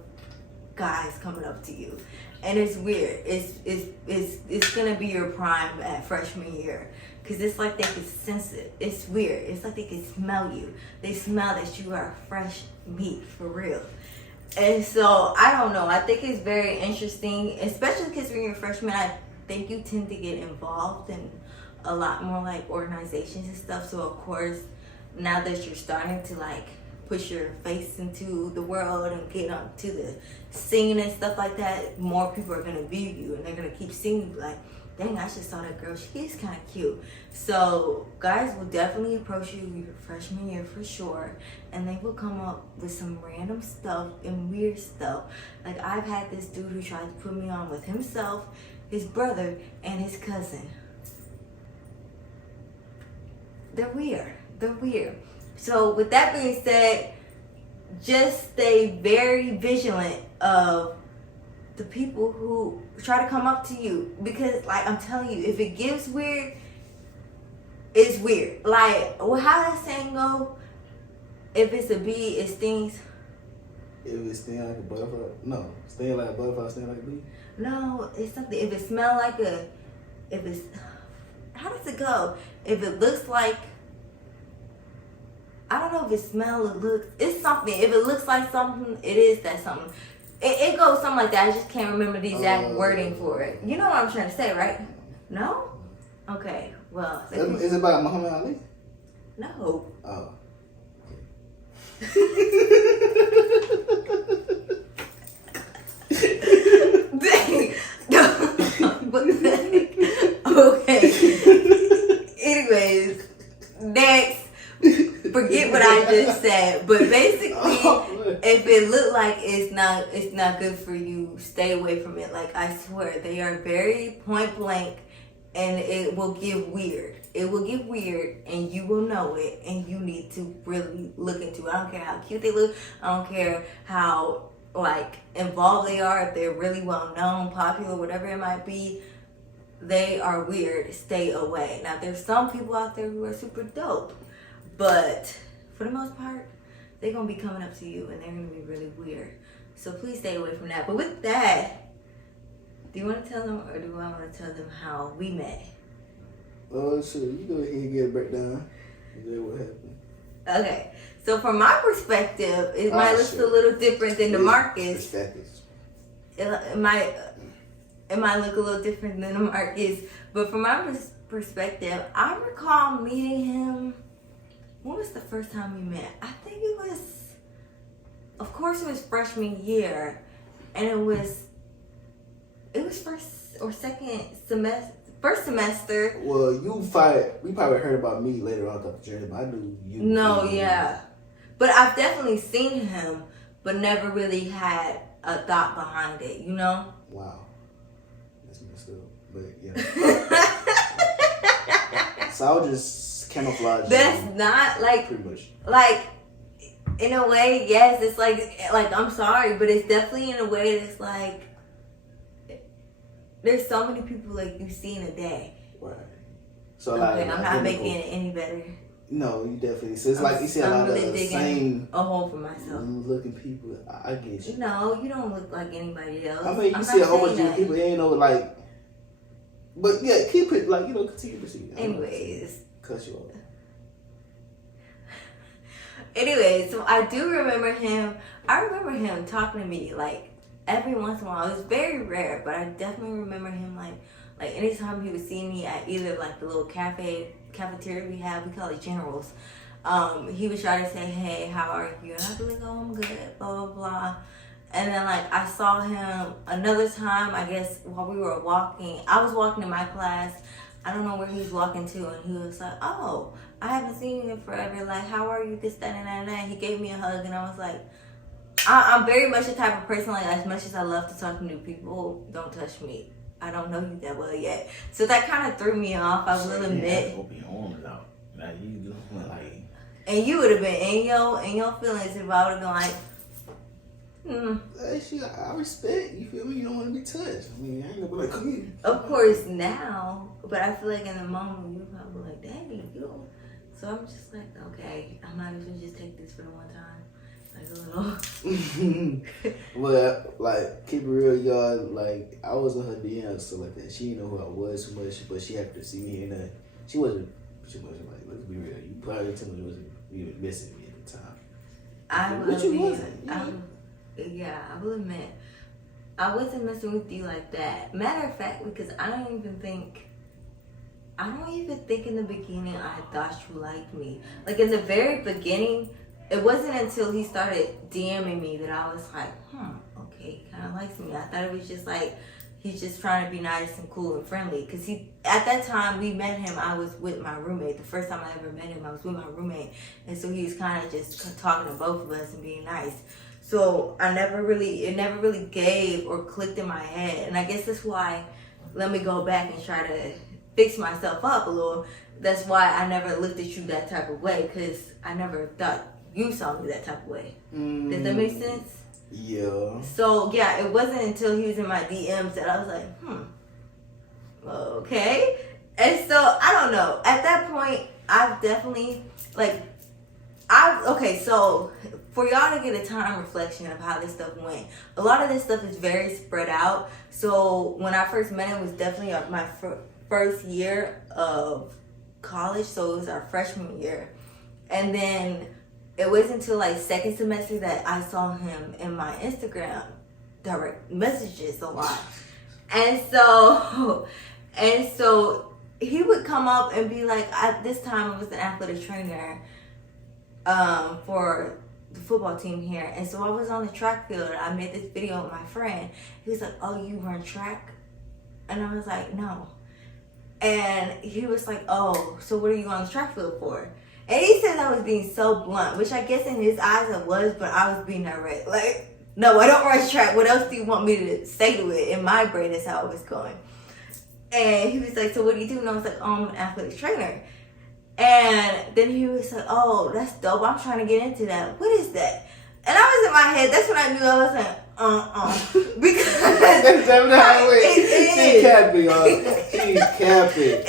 guys coming up to you, and it's weird. It's gonna be your prime at freshman year, because it's like they can sense it. It's weird. It's like they can smell you. They smell that you are fresh meat for real. And so I don't know. I think it's very interesting, especially because when you're a freshman, I think you tend to get involved in a lot more like organizations and stuff. So of course, now that you're starting to like push your face into the world and get onto the scene and stuff like that, more people are gonna view you, and they're gonna keep seeing you like, dang, I just saw that girl, she is kind of cute. So guys will definitely approach you your freshman year for sure, and they will come up with some random stuff and weird stuff. Like, I've had this dude who tried to put me on with himself, his brother, and his cousin. They're weird. So with that being said, just stay very vigilant of the people who try to come up to you, because like I'm telling you, if it gives weird, it's weird. Like, well, how that saying go? If it's a bee, it stings. If it sting like a butterfly, no, sting like a butterfly, sting like a bee. No, it's something. If it smell like a, if it's, how does it go? If it looks like, I don't know if it smell or looks. It's something. If it looks like something, it is that something. It goes something like that. I just can't remember the exact wording for it. You know what I'm trying to say, right? No? Okay. Well. Is it about Muhammad Ali? No. Oh. Dang. What the heck? Okay. Anyways, next. Forget what I just said. But basically, if it look like it's not good for you, stay away from it. Like, I swear, they are very point blank, and it will get weird. It will get weird, and you will know it, and you need to really look into it. I don't care how cute they look. I don't care how like involved they are. If they're really well known, popular, whatever it might be, they are weird. Stay away. Now, there's some people out there who are super dope, but for the most part, they're gonna be coming up to you, and they're gonna be really weird. So please stay away from that. But with that, do you want to tell them, or do I want to tell them how we met? Oh, sure. You go ahead and get a breakdown. Then what happened? Okay. So from my perspective, it might look a little different than the Marcus. It might look a little different than the Marcus. But from my perspective, I recall meeting him. When was the first time we met? I think it was, of course, it was freshman year. And it was first or second semester. First semester. Well, we probably heard about me later on throughout the journey, but I knew you. No, yeah. But I've definitely seen him, but never really had a thought behind it, you know? Wow. That's messed up. But yeah. So I was just camouflage. That's not like, pretty much. Like, in a way, yes, it's like I'm sorry, but it's definitely in a way that's like, there's so many people like you see in a day. Right. So okay, I'm not making it any better. No, you definitely. So it's like you see a lot really of the same a hole for myself. Looking people. I get you. No, you don't look like anybody else. I mean, you see a whole bunch of people. Ain't no like. But yeah, keep it like continue to see. Anyways. Cut you off. Anyway, so I do remember him. I remember him talking to me like every once in a while. It was very rare, but I definitely remember him like anytime he would see me at either like the little cafeteria we have, we call it Generals. He would try to say, "Hey, how are you?" And I'd be like, "Oh, I'm good," blah blah blah. And then like I saw him another time, I guess while we were walking. I was walking to my class. I don't know where he was walking to, and he was like, "Oh, I haven't seen you in forever. Like, how are you?" This, that, and that. He gave me a hug, and I was like, I'm very much the type of person, like, as much as I love to talk to new people, don't touch me. I don't know you that well yet. So that kind of threw me off, I will admit. And you would have been in your feelings if I would have been like, Hey, I respect, you feel me? You don't want to be touched. I mean, I ain't gonna be like, come here. Of course now, but I feel like in the moment, you're probably like, dang, you. So I'm just like, okay, I might as well just take this for the one time. Well, like, keep it real, y'all. Like, I was on her DMs, so like that. She didn't know who I was too much, but she happened to see me, and she wasn't like, let's be real. You probably told me you was missing me at the time. I will admit, I wasn't messing with you like that. Matter of fact, because I don't even think in the beginning I thought you liked me. Like in the very beginning. It wasn't until he started DMing me that I was like, okay, he kind of likes me. I thought it was just like, he's just trying to be nice and cool and friendly. Because at that time we met him, I was with my roommate. The first time I ever met him, I was with my roommate. And so he was kind of just talking to both of us and being nice. So it never really gave or clicked in my head. And I guess that's why, let me go back and try to fix myself up a little. That's why I never looked at you that type of way. Because I never thought you saw me that type of way. Does that make sense? Yeah. So yeah, it wasn't until he was in my DMs that I was like, okay. And so I don't know. At that point, I've definitely okay. So for y'all to get a time reflection of how this stuff went, a lot of this stuff is very spread out. So when I first met him, it was definitely my first year of college. So it was our freshman year, and then it wasn't until like second semester that I saw him in my Instagram direct messages a lot, and so he would come up and be like, at this time I was an athletic trainer for the football team here, and so I was on the track field and I made this video with my friend. He was like, oh, you run track? And I was like, no. And he was like, oh, so what are you on the track field for? And he said I was being so blunt, which I guess in his eyes I was, but I was being direct. Like, no, I don't run track. What else do you want me to say to it? In my brain, that's how it was going. And he was like, so what do you do? And I was like, oh, I'm an athletic trainer. And then he was like, oh, that's dope. I'm trying to get into that. What is that? And I was in my head. That's when I knew I was like, because that's definitely she capping, She capping.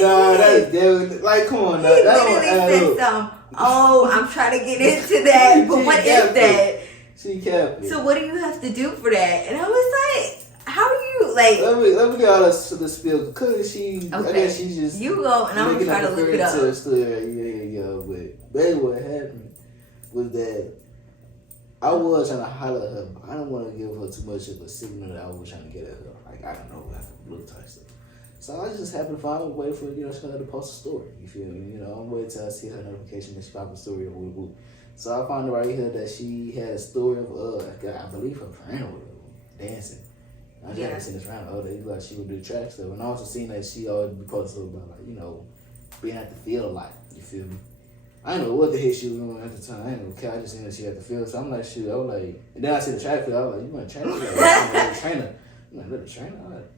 No, that's like, come on, he literally said oh, I'm trying to get into that, but what is that? She capping. So what do you have to do for that? And I was like, how do you like? Let me get all this to the spill because she. Okay. I guess she's just. You go and I'm gonna try to look it up. But basically, what happened was that I was trying to holler at her. But I didn't want to give her too much of a signal that I was trying to get at her. Like, I don't know, like blue type stuff. So I just happened to find a way for her to post a story. You feel me? I'm waiting till I see her notification that she popped a story of woo. So I found right here that she had a story of I believe her friend was dancing. I just haven't seen this around. Oh, they like she would do track stuff, and I also seen that she always be posting about being at the field a lot. You feel me? I didn't know what the heck she was doing at the time. I didn't know. I just seen that she had the field, so I'm like, shoot. I was like, and then I see the track field. I was like, you want to track field? I'm trainer. I'm like, little trainer. I'm like,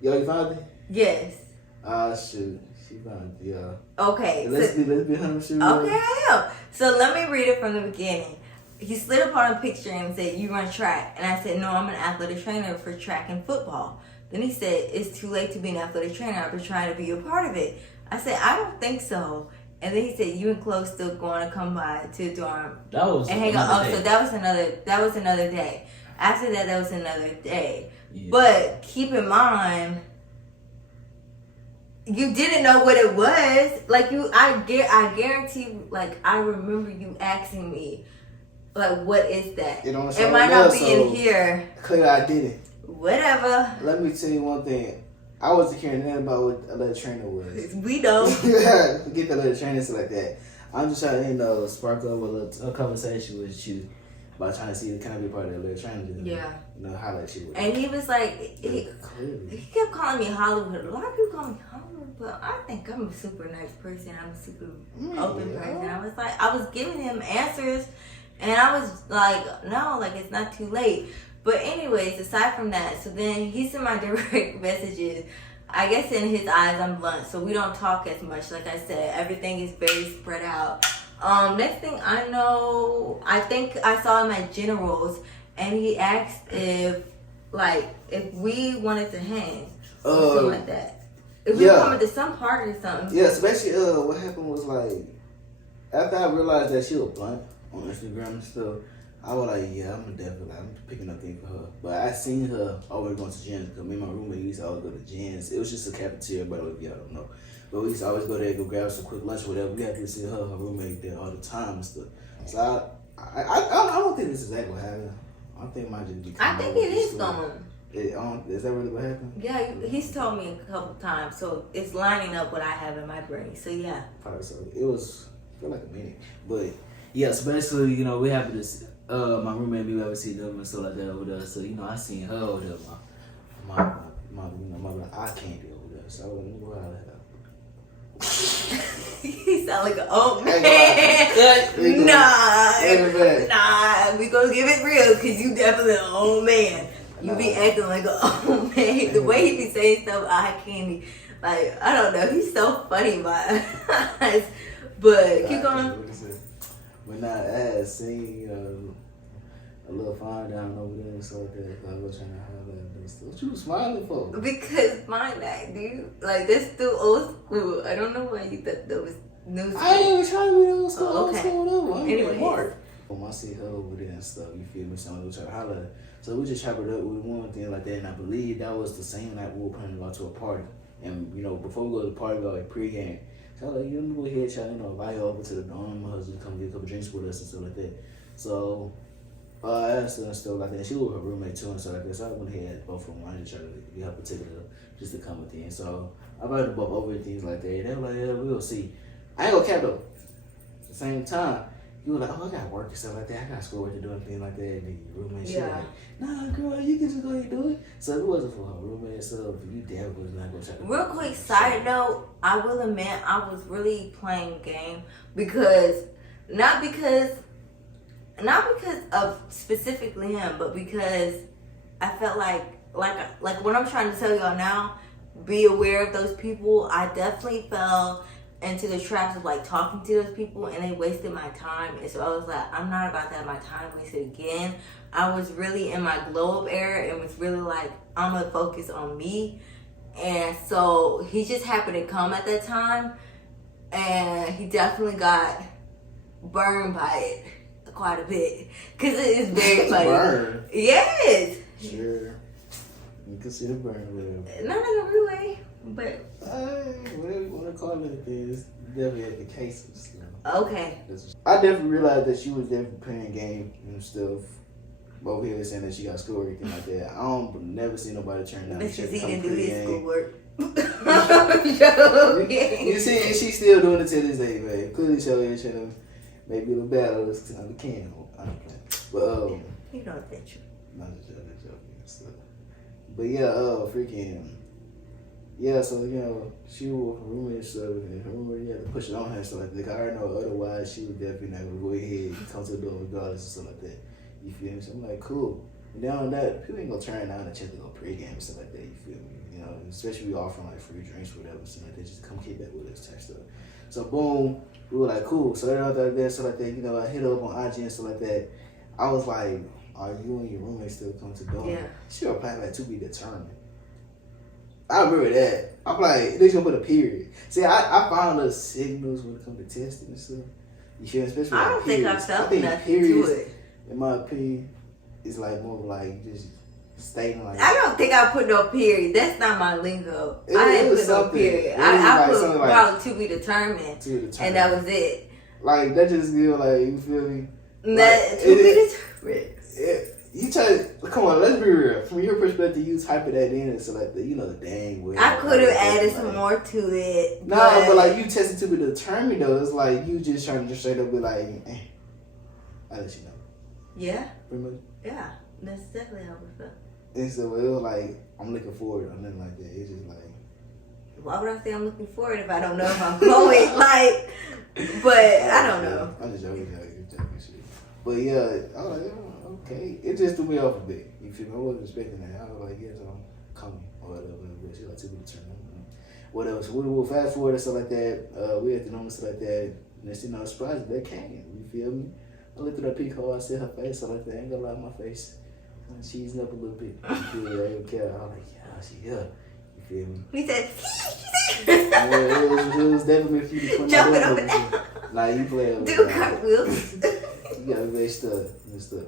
yo, you found it? Yes. Ah, shoot. She found it. Yeah. Okay. Let's be 100%. Okay, I am. So let me read it from the beginning. He slid upon a picture and said, you run track. And I said, no, I'm an athletic trainer for track and football. Then he said, it's too late to be an athletic trainer. I've been trying to be a part of it. I said, I don't think so. And then he said, you and Chloe still going to come by to the dorm and hang out. Oh, so that was another day. After that was another day. Yeah. But keep in mind, you didn't know what it was. Like I guarantee, like I remember you asking me, like, what is that? It might not be in here. Clearly, I didn't. Whatever. Let me tell you one thing. I wasn't hearing nothing about what a letter trainer was. We don't. Forget the letter trainer stuff like that. I'm just trying to spark up a conversation with you about trying to see the kind of be part of the letter trainer. Yeah. Highlight shit. And he was like, he kept calling me Hollywood. A lot of people call me Hollywood, but I think I'm a super nice person. I'm a super open person. I was giving him answers. And I was like, no, like, it's not too late. But anyways, aside from that, so then he sent my direct messages. I guess in his eyes, I'm blunt, so we don't talk as much. Like I said, everything is very spread out. Next thing I know, I think I saw him at General's, and he asked if we wanted to hang, or something like that. If we were coming to some party or something. Yeah, so basically, what happened was, like, after I realized that she was blunt on Instagram and stuff, I was like, yeah, I'm picking up things for her. But I seen her always going to gyms, because me and my roommate used to always go to gyms. It was just a cafeteria, by the way, if y'all don't know. But we used to always go there and go grab some quick lunch or whatever. We had to see her roommate there all the time and stuff. So I don't think this is exactly what happened. I think it might just be. I think it is going. Is that really what happened? Yeah, he's told me a couple times, so it's lining up what I have in my brain. So yeah. Probably so. It was feel like a minute, but yeah. So basically, we have this. My roommate, we ever see them and stuff like that over there. So I seen her over there. My eye candy over there. So I wouldn't go out of here. He sound like an old man. Nah, we gonna give it real, cause you definitely an old man. You be acting like an old man. The way he be saying stuff, eye candy. Like, I don't know, he's so funny, my eyes. But keep going. When I asked, a little fine down over there and stuff like that. I was trying to highlight this stuff. What you smiling for? Because mind that, dude. Like, that's still old school. I don't know why you thought that was new school. I ain't even trying to be old school. Oh, okay. Old school, whatever. I'm Anyways. Mark. I see her over there and stuff, you feel me? So we try to holler. So we just chop it up with one thing like that, and I believe that was the same night we were planning to go to a party. And you know, before we go to the party, we go like pregame. So I was like, you know, go ahead, y'all, you know, invite her over to the dorm. My husband come get a couple drinks with us and stuff like that. So I asked her and stuff like that. She was her roommate too and stuff like that. So I went ahead, both of them. I just tried to get her particular just to come with in. So I invited them both over and things like that. And they were like, yeah, we'll see. I ain't gonna cap though. At the same time, you were like, oh, I got work and stuff like that. I got schoolwork to do and things like that. And then your roommate, she was like, nah, girl, you can just go ahead and do it. So if it wasn't for her roommate and stuff, you damn was not going to try to. Real quick side note, I will admit I was really playing game because, not because of specifically him, but because I felt like what I'm trying to tell y'all now, be aware of those people. I definitely fell into the traps of like talking to those people and they wasted my time, and so I was like, I'm not about to have my time wasted again. I was really in my glow up era and was really like, I'm gonna focus on me. And so he just happened to come at that time, and he definitely got burned by it quite a bit because it is very funny. Burn? Yes. Sure. You can see the burn with him. Not in a real way, but whatever you want to call it, is definitely at the cases. You know? Okay. I definitely realized that she was definitely playing game and stuff. Over here saying that she got schoolwork or anything like that. I don't never see nobody turn down. Because he didn't do his schoolwork. You see, and she's still doing it to this day, man. Clearly, show you trying to maybe a little better as I can. But you know that true. Not just joking and stuff. But yeah, freaking. Yeah, so you know, she was her roommate and stuff, and her roommate had to push it on her and stuff like that. I already know otherwise she would definitely not gonna go ahead and come to the door regardless and stuff like that. You feel me? So I'm like, cool. And then on that, people ain't gonna turn down and check to go pregame and stuff like that. You feel me? You know, especially we offering like free drinks, or whatever, so like they just come kick back with us type stuff. So boom, we were like, cool. So they're out there, stuff like that. You know, I hit her up on IG and stuff like that. I was like, are you and your roommate still come to the door? Yeah. She replied like, to be determined. I remember that. I'm like, they gonna put a period. See, I found those signals when it comes to testing and stuff. You feel me? Especially I don't think I felt nothing to it. In my opinion, it's like more like just stating like. I don't think I put no period. That's not my lingo. I didn't put no period. I like put like, probably to be determined. And that was it. Like that just feel like, you feel me? That to be determined. You try to come on. Let's be real. From your perspective, you typing that in and so like the dang way. I could have added some more to it. Nah, but like you tested to be determined though. It's like you just trying to just straight up be like, I let you know. Yeah. Pretty much. Yeah. That's definitely how we felt. And so it was like, I'm looking forward or nothing like that. It's just like. Why would I say I'm looking forward if I don't know if I'm going? Like, but I don't know. I'm just joking, shit. But yeah, I was like, oh, okay. It just threw me off a bit. You feel me? I wasn't expecting that. I was like, yes, I'm coming or whatever. But she like took me to turn on. Whatever. So we will fast forward and stuff like that. We had to know and stuff like that. And then, you know, surprised that came. You feel me? I looked at her peek hole, I see her face, so like that. I ain't gonna lie, my face. I'm cheesing up a little bit. You feel me? I don't care. I'm like, yeah, she here. You feel me? He said, it was definitely a few to put jumping up and down. Like, you play it. Do cartwheels. You gotta be stuff and stuff.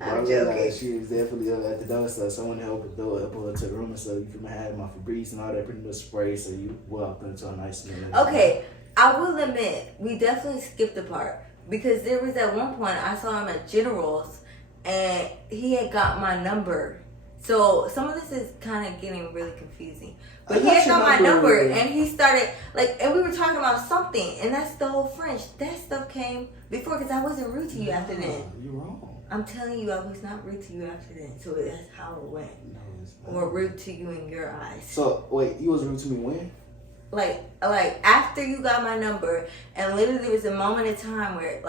I'm joking. She was definitely at the door, so someone helped the door up her to the room and stuff. You feel me? I had my Febreze and all that pretty much spray, so you walked into a nice smell. Okay, I will admit, we definitely skipped a part. Because there was at one point I saw him at General's and he had got my number. So some of this is kind of getting really confusing. But he had got my number and he started and we were talking about something, and that's the whole French. That stuff came before because I wasn't rude to you after that. You're wrong. I'm telling you, I was not rude to you after that. So that's how it went. No, it's not. Or rude to you in your eyes. So wait, you was rude to me when? Like after you got my number, and literally there was a moment in time where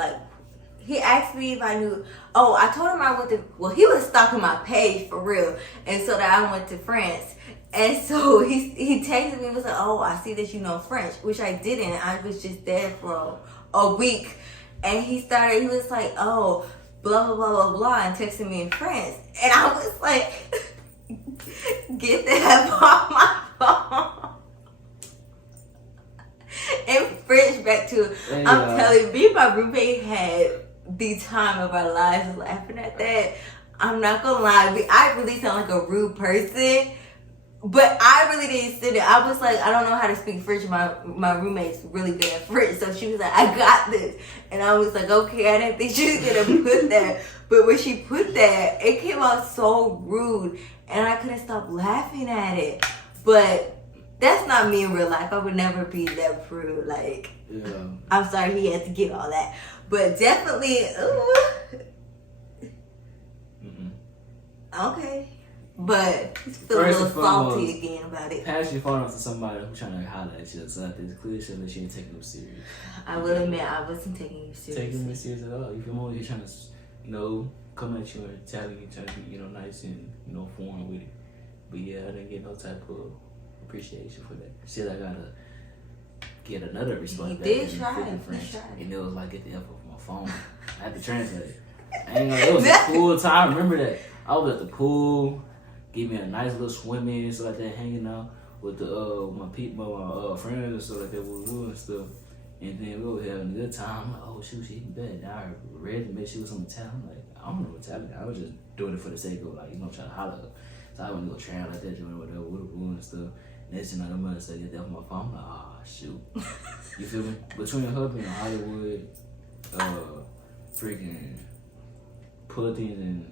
he asked me if I knew. Oh, I told him I went to. Well, he was stalking my page for real, and so that I went to France. And so he texted me and was like, "Oh, I see that you know French," which I didn't. I was just there for a week, and he was like, "Oh, blah, blah, blah, blah, blah, and texting me in French. And I was like, get that off my phone. In French back to, I'm telling you, me and my roommate had the time of our lives laughing at that. I'm not gonna lie, I really sound like a rude person. But I really didn't sit it. I was like, I don't know how to speak French. My roommate's really good at French. So she was like, I got this. And I was like, okay, I didn't think she was going to put that. But when she put that, it came out so rude. And I couldn't stop laughing at it. But that's not me in real life. I would never be that rude. Like, yeah. I'm sorry he had to get all that. But definitely, okay. But he's feeling a little salty again about it. Pass your phone off to somebody who's trying to holler at you. So that it's clear shit that she ain't taking you serious. I will admit, I wasn't taking you serious. Taking me serious at all. You feel me? You're trying to, come at you and tell you, trying to be, nice and, foreign with it. But yeah, I didn't get no type of appreciation for that. Shit, I gotta get another response. He did try. And it was like, get the F off my phone. I had to translate it. It was a cool time. I remember that. I was at the pool. Give me a nice little swimming and stuff like that, hanging out with my friends and stuff like that, we were and stuff. And then we were having a good time. I'm like, oh shoot, she bad. Now I read and make sure she was some Italian. I'm like, I don't know Italian. I was just doing it for the sake of trying to holler at her. So I went to go try like that, doing whatever with the and stuff. Next thing I know, my mother said, get that from my phone. I'm like, oh shoot. You feel me? Between her being Hollywood, freaking pulling things in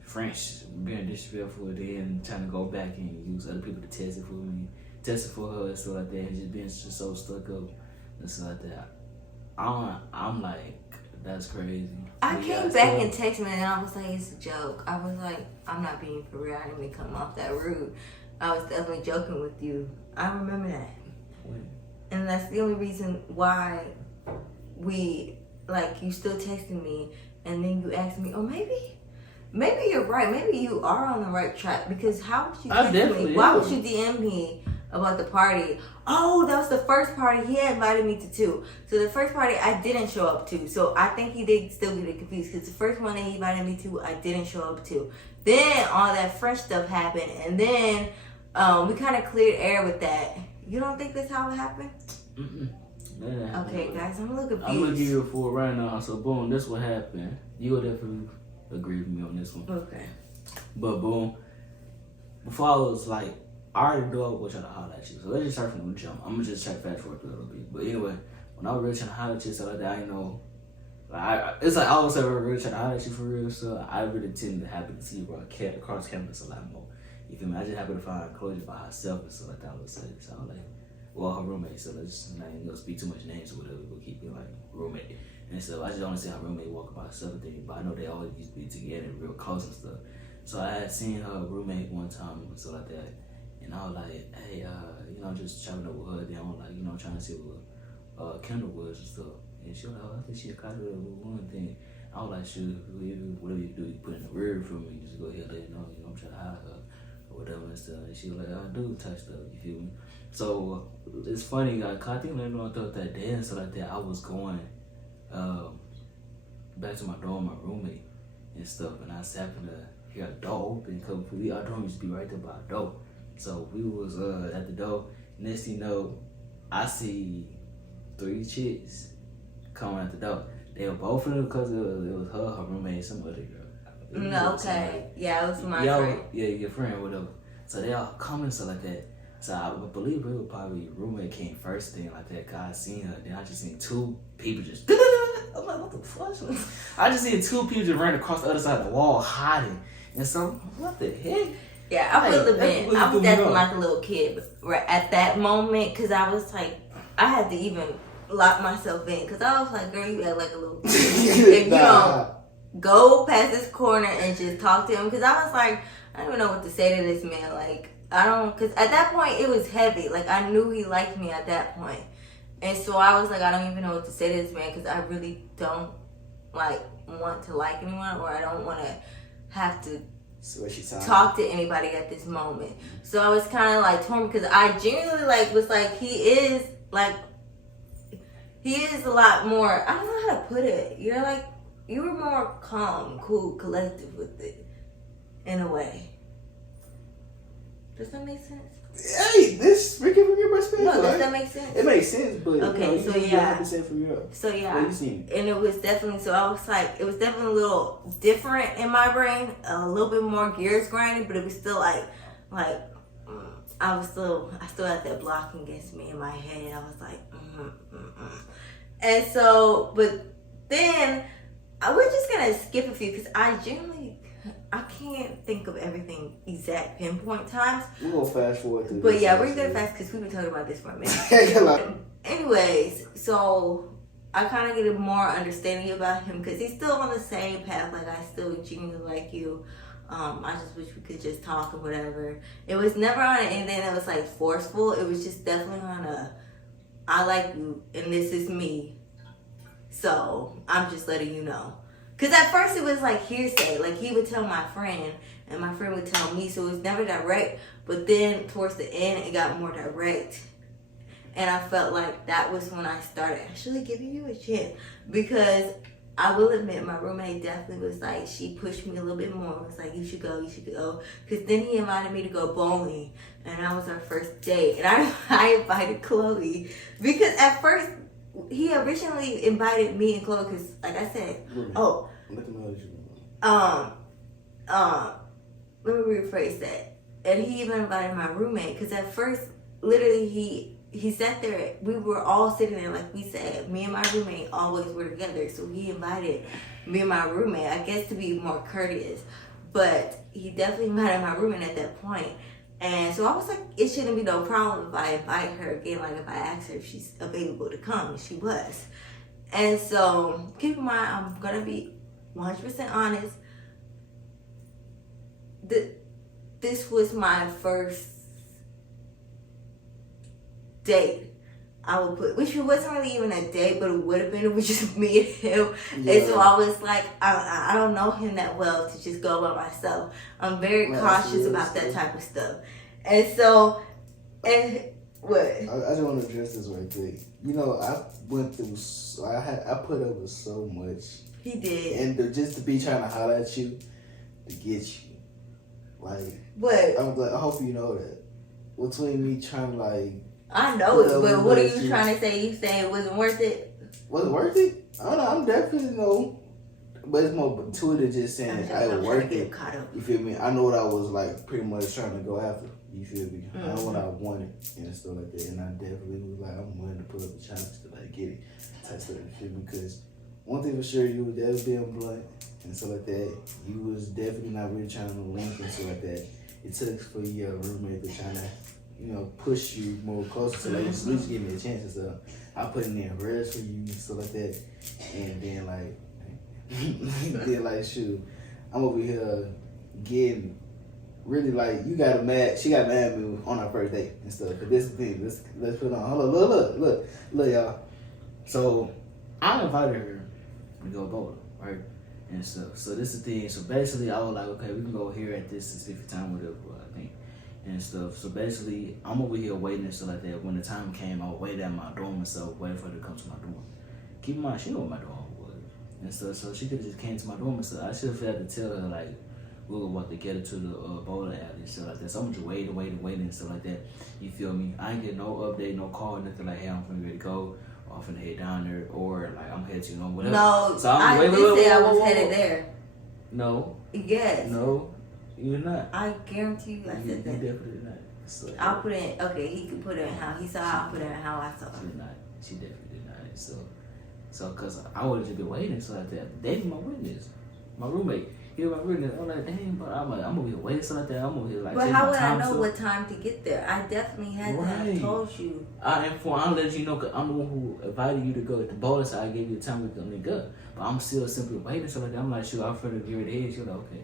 French, being disrespectful, then trying to go back and use other people to test it for me, test it for her and stuff like that, and just being just so stuck up and stuff like that. I'm like, that's crazy. I came back and texted me and I was like, it's a joke. I was like, I'm not being for real. I didn't mean to come off that rude. I was definitely joking with you. I remember that. When? And that's the only reason why you still texting me and then you asked me, oh, maybe you're right. Maybe you are on the right track, because how would you text me? Why would you DM me about the party? Oh, that was the first party. He had invited me to 2. So the first party I didn't show up to. So I think he did still get it confused, because the first one that he invited me to, I didn't show up to. Then all that French stuff happened, and then we kind of cleared air with that. You don't think that's how it happened? Okay, guys, I'm a little confused. I'm gonna give you a full right now. So boom, this what happened. You would definitely agree with me on this one. Okay. But boom, before I was like, I already knew I was trying to holler at you. So let's just start from the jump. I'm gonna just try to fast forward a little bit. But anyway, when I was really trying to holler at you, so like that, I know, it's like I always ever really trying to holler at you for real. So I really tend to happen to see you across campus a lot more. You feel me? I just happen to find closure by herself and stuff like that. I would say. So I'm like, well, her roommate. So let's not even speak too much names or whatever. We'll keep it like roommate. And so I just only see her roommate walk by herself and thing, but I know they always used to be together, real close and stuff. So I had seen her roommate one time and stuff like that, and I was like, hey, just chopping up with her. Then I'm like, trying to see what Kendall was and stuff. And she was like, oh, I think she caught it with one thing. I was like, shoot, whatever you do, you put in the word for me. Just go ahead and let her know, I'm trying to hire her or whatever and stuff. And she was like, I do touch stuff, you feel me? So it's funny, I think later on throughout that day and stuff like that, I was going back to my dorm, my roommate and stuff, and I just happened to hear a door open, because our dorm used to be right there by a door. So we was at the door. Next thing you know, I see 3 chicks coming at the door. They were both in it because it was her roommate, and some other girl. No, okay. Yeah, it was my friend. Yeah, your friend, whatever. So they all coming and stuff like that. So I believe it was probably your roommate came first, thing like that. Cause I seen her, then I just seen 2 people just. I'm like, what the fuck? I just seen 2 people just running across the other side of the wall, hiding. And so, what the heck? Yeah, I would have been. I was definitely like a little kid right at that moment, because I was like, I had to even lock myself in, because I was like, girl, you act like a little kid. If you don't go past this corner and just talk to him, because I was like, I don't even know what to say to this man. Like, because at that point it was heavy. Like, I knew he liked me at that point. And so I was like, I don't even know what to say to this man, because I really don't want to like anyone, or I don't want to have to talk to anybody at this moment. So I was kind of torn, because I genuinely was like, he is a lot more, I don't know how to put it. You're you were more calm, cool, collective with it, in a way. Does that make sense? Hey, this freaking from your perspective. No, does that make sense? It makes sense, but okay, you know, so yeah, 100% from your. So yeah, what you seen? And it was definitely, so I was like, it was definitely a little different in my brain, a little bit more gears grinding, but it was still like I still had that blocking against me in my head. I was like, and so, but then we're just gonna skip a few because I can't think of everything exact pinpoint times. We're gonna fast forward through. But yeah, we're gonna fast because we've been talking about this for a minute. Anyways, so I kind of get a more understanding about him because he's still on the same path. Like, I still genuinely like you. I just wish we could just talk or whatever. It was never on anything that was like forceful. It was just definitely on I like you and this is me. So I'm just letting you know. Because at first it was like hearsay. Like, he would tell my friend and my friend would tell me. So it was never direct. But then towards the end it got more direct. And I felt like that was when I started actually giving you a chance. Because I will admit, my roommate definitely was like, she pushed me a little bit more. It was like, you should go. Because then he invited me to go bowling. And that was our first date. And I invited Chloe. Because at first, he originally invited me and Chloe because, like I said, let me rephrase that. And he even invited my roommate because at first, literally, he sat there. We were all sitting there, like we said. Me and my roommate always were together. So he invited me and my roommate, I guess, to be more courteous. But he definitely invited my roommate at that point. And so I was like, it shouldn't be no problem if I invite her again. Like, if I ask her if she's available to come. And she was. And so, keep in mind, I'm going to be 100% honest. This was my first date, I would put, which wasn't really even a date, but it would have been. It was just me and him. Yeah. And so I was like, I don't know him that well to just go by myself. I'm very cautious about that type of stuff. And so, and what? I just want to address this right quick. You know, I went through, I put up with so much. He did. And just to be trying to holler at you, to get you. Like, what? I'm like, I hope you know that. Between me trying to, like, I know it, but what are you trying to say? You saying it wasn't worth it? Was it worth it? I don't know. I'm definitely no. But it's more to it than just saying I was worth it. You feel me? I know what I was like pretty much trying to go after. You feel me? Mm-hmm. I know what I wanted and stuff like that. And I definitely was like, I'm willing to put up the challenge to like get it. Type stuff, you feel me? Because one thing for sure, you was definitely being blunt and stuff like that. You was definitely not really trying to link and stuff like that. It took for your roommate to trying to, you know, push you more closer to like at least give me a chance and stuff. I put in there prayers for you and stuff like that. And then like shoot, I'm over here getting really like she got mad at me on our first date and stuff. But this is the thing, let's put it on. Hold on, look, y'all. So I invited her to go bowling, right? And stuff. So this is the thing. So basically I was like, okay, we can go here at this specific time, whatever, I think. And stuff. So basically, I'm over here waiting and stuff like that. When the time came, I was waiting at my dorm and stuff, waiting for her to come to my dorm. Keep in mind, she knew what my dorm was and stuff. So she could have just came to my dorm and stuff. I should have had to tell her like we were about to get her to the bowling alley and stuff like that. So I'm just waiting and stuff like that. You feel me? I ain't get no update, no call, nothing like, hey, I'm finna ready to go, or I'm finna head down there, or like I'm headed to whatever. No, so I did say I was headed there. No. Yes. No. You're not. I guarantee you I said that. You definitely not. So, I'll put it in, okay, he can put it in how he saw, I'll put it in how I saw it. She did not. She definitely did not. So, cause I would have just been waiting so like that. David, my witness, my roommate, he was my witness. I'm like, dang, but I'm over here waiting so like that. I'm over here like. But how would I know what time to get there? I definitely had to have told you. I'll let you know, cause I'm the one who invited you to go at the bowling, so I gave you the time we could link up. But I'm still simply waiting so like that. I'm like, shoot, I'm finna give her the head. She's like, okay.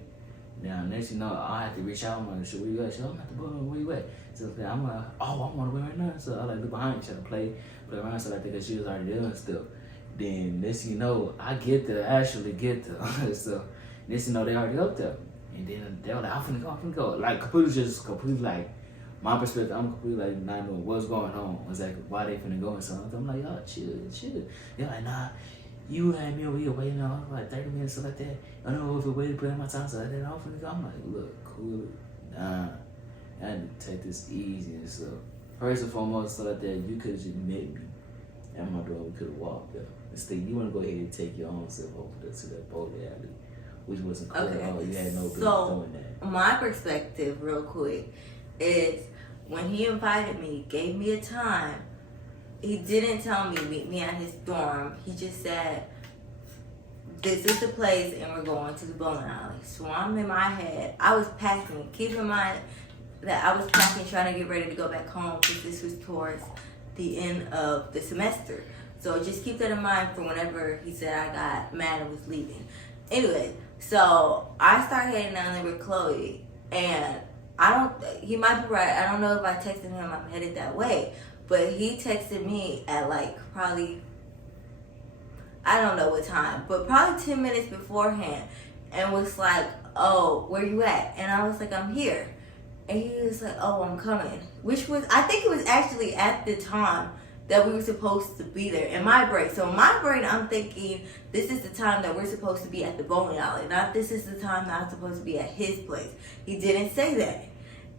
Now, next you know, I have to reach out. I'm like, should we go? She's like, I'm at the bowling. Where you at? So I'm like, oh, I'm on the way right now. So I like look behind me, try to play around. So I think that she was already there and stuff. Then next you know, I actually get there. So next you know, they already up there. And then they were like, I'm finna go. Like completely like my perspective. I'm completely like not knowing what's going on. Exactly why they finna go and stuff. I'm like, y'all chill. They're like, nah. you had me over here waiting on for like 30 minutes, something like that. I don't know if it waited to put in my time, so like that. I'm like, look, cool. Nah, I need to take this easy and stuff. First and foremost, so like that, you could have just met me at my door. We could have walked there. Instead, you want to go ahead and take your own self over there to that bowling alley, which wasn't cool at all. You had no business doing that. My perspective, real quick, is when he invited me, gave me a time, he didn't tell me meet me at his dorm. He just said, this is the place and we're going to the bowling alley. So I'm in my head, I was packing. Keep in mind that I was packing, trying to get ready to go back home because this was towards the end of the semester. So just keep that in mind for whenever he said I got mad and was leaving. Anyway, so I start heading down there with Chloe, and he might be right. I don't know if I texted him I'm headed that way, but he texted me at like probably, I don't know what time, but probably 10 minutes beforehand, and was like, oh, where you at? And I was like, I'm here. And he was like, oh, I'm coming. Which was, I think it was actually at the time that we were supposed to be there in my brain. So in my brain, I'm thinking this is the time that we're supposed to be at the bowling alley, not this is the time that I'm supposed to be at his place. He didn't say that.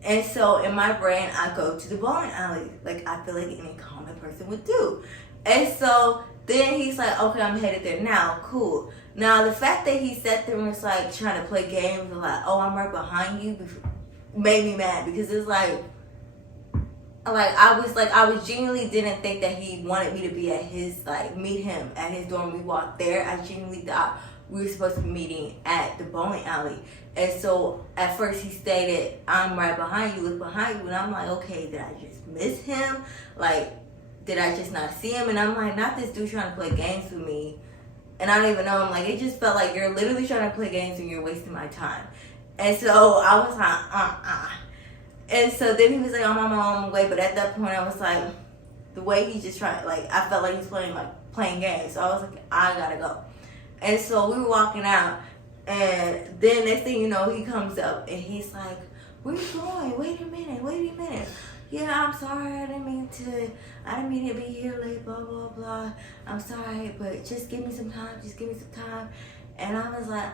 And so in my brain, I go to the bowling alley, like I feel like any common person would do. And so then he's like, okay, I'm headed there now, cool. Now the fact that he sat there and was like trying to play games and like, oh, I'm right behind you, made me mad, because it's like I was genuinely didn't think that he wanted me to be at his, like, meet him at his dorm. We walked there. I genuinely thought we were supposed to be meeting at the bowling alley. And so at first he stated, I'm right behind you, look behind you. And I'm like, okay, did I just miss him? Like, did I just not see him? And I'm like, not this dude trying to play games with me. And I don't even know him. Like, it just felt like you're literally trying to play games and you're wasting my time. And so I was like, And so then he was like, I'm on my own way. But at that point, I was like, the way he just tried, like, I felt like he was playing games. So I was like, I gotta go. And so we were walking out. And then next thing you know, he comes up and he's like, where you going? Wait a minute. Yeah, I'm sorry. I didn't mean to be here late, blah, blah, blah. I'm sorry, but just give me some time. And I was like,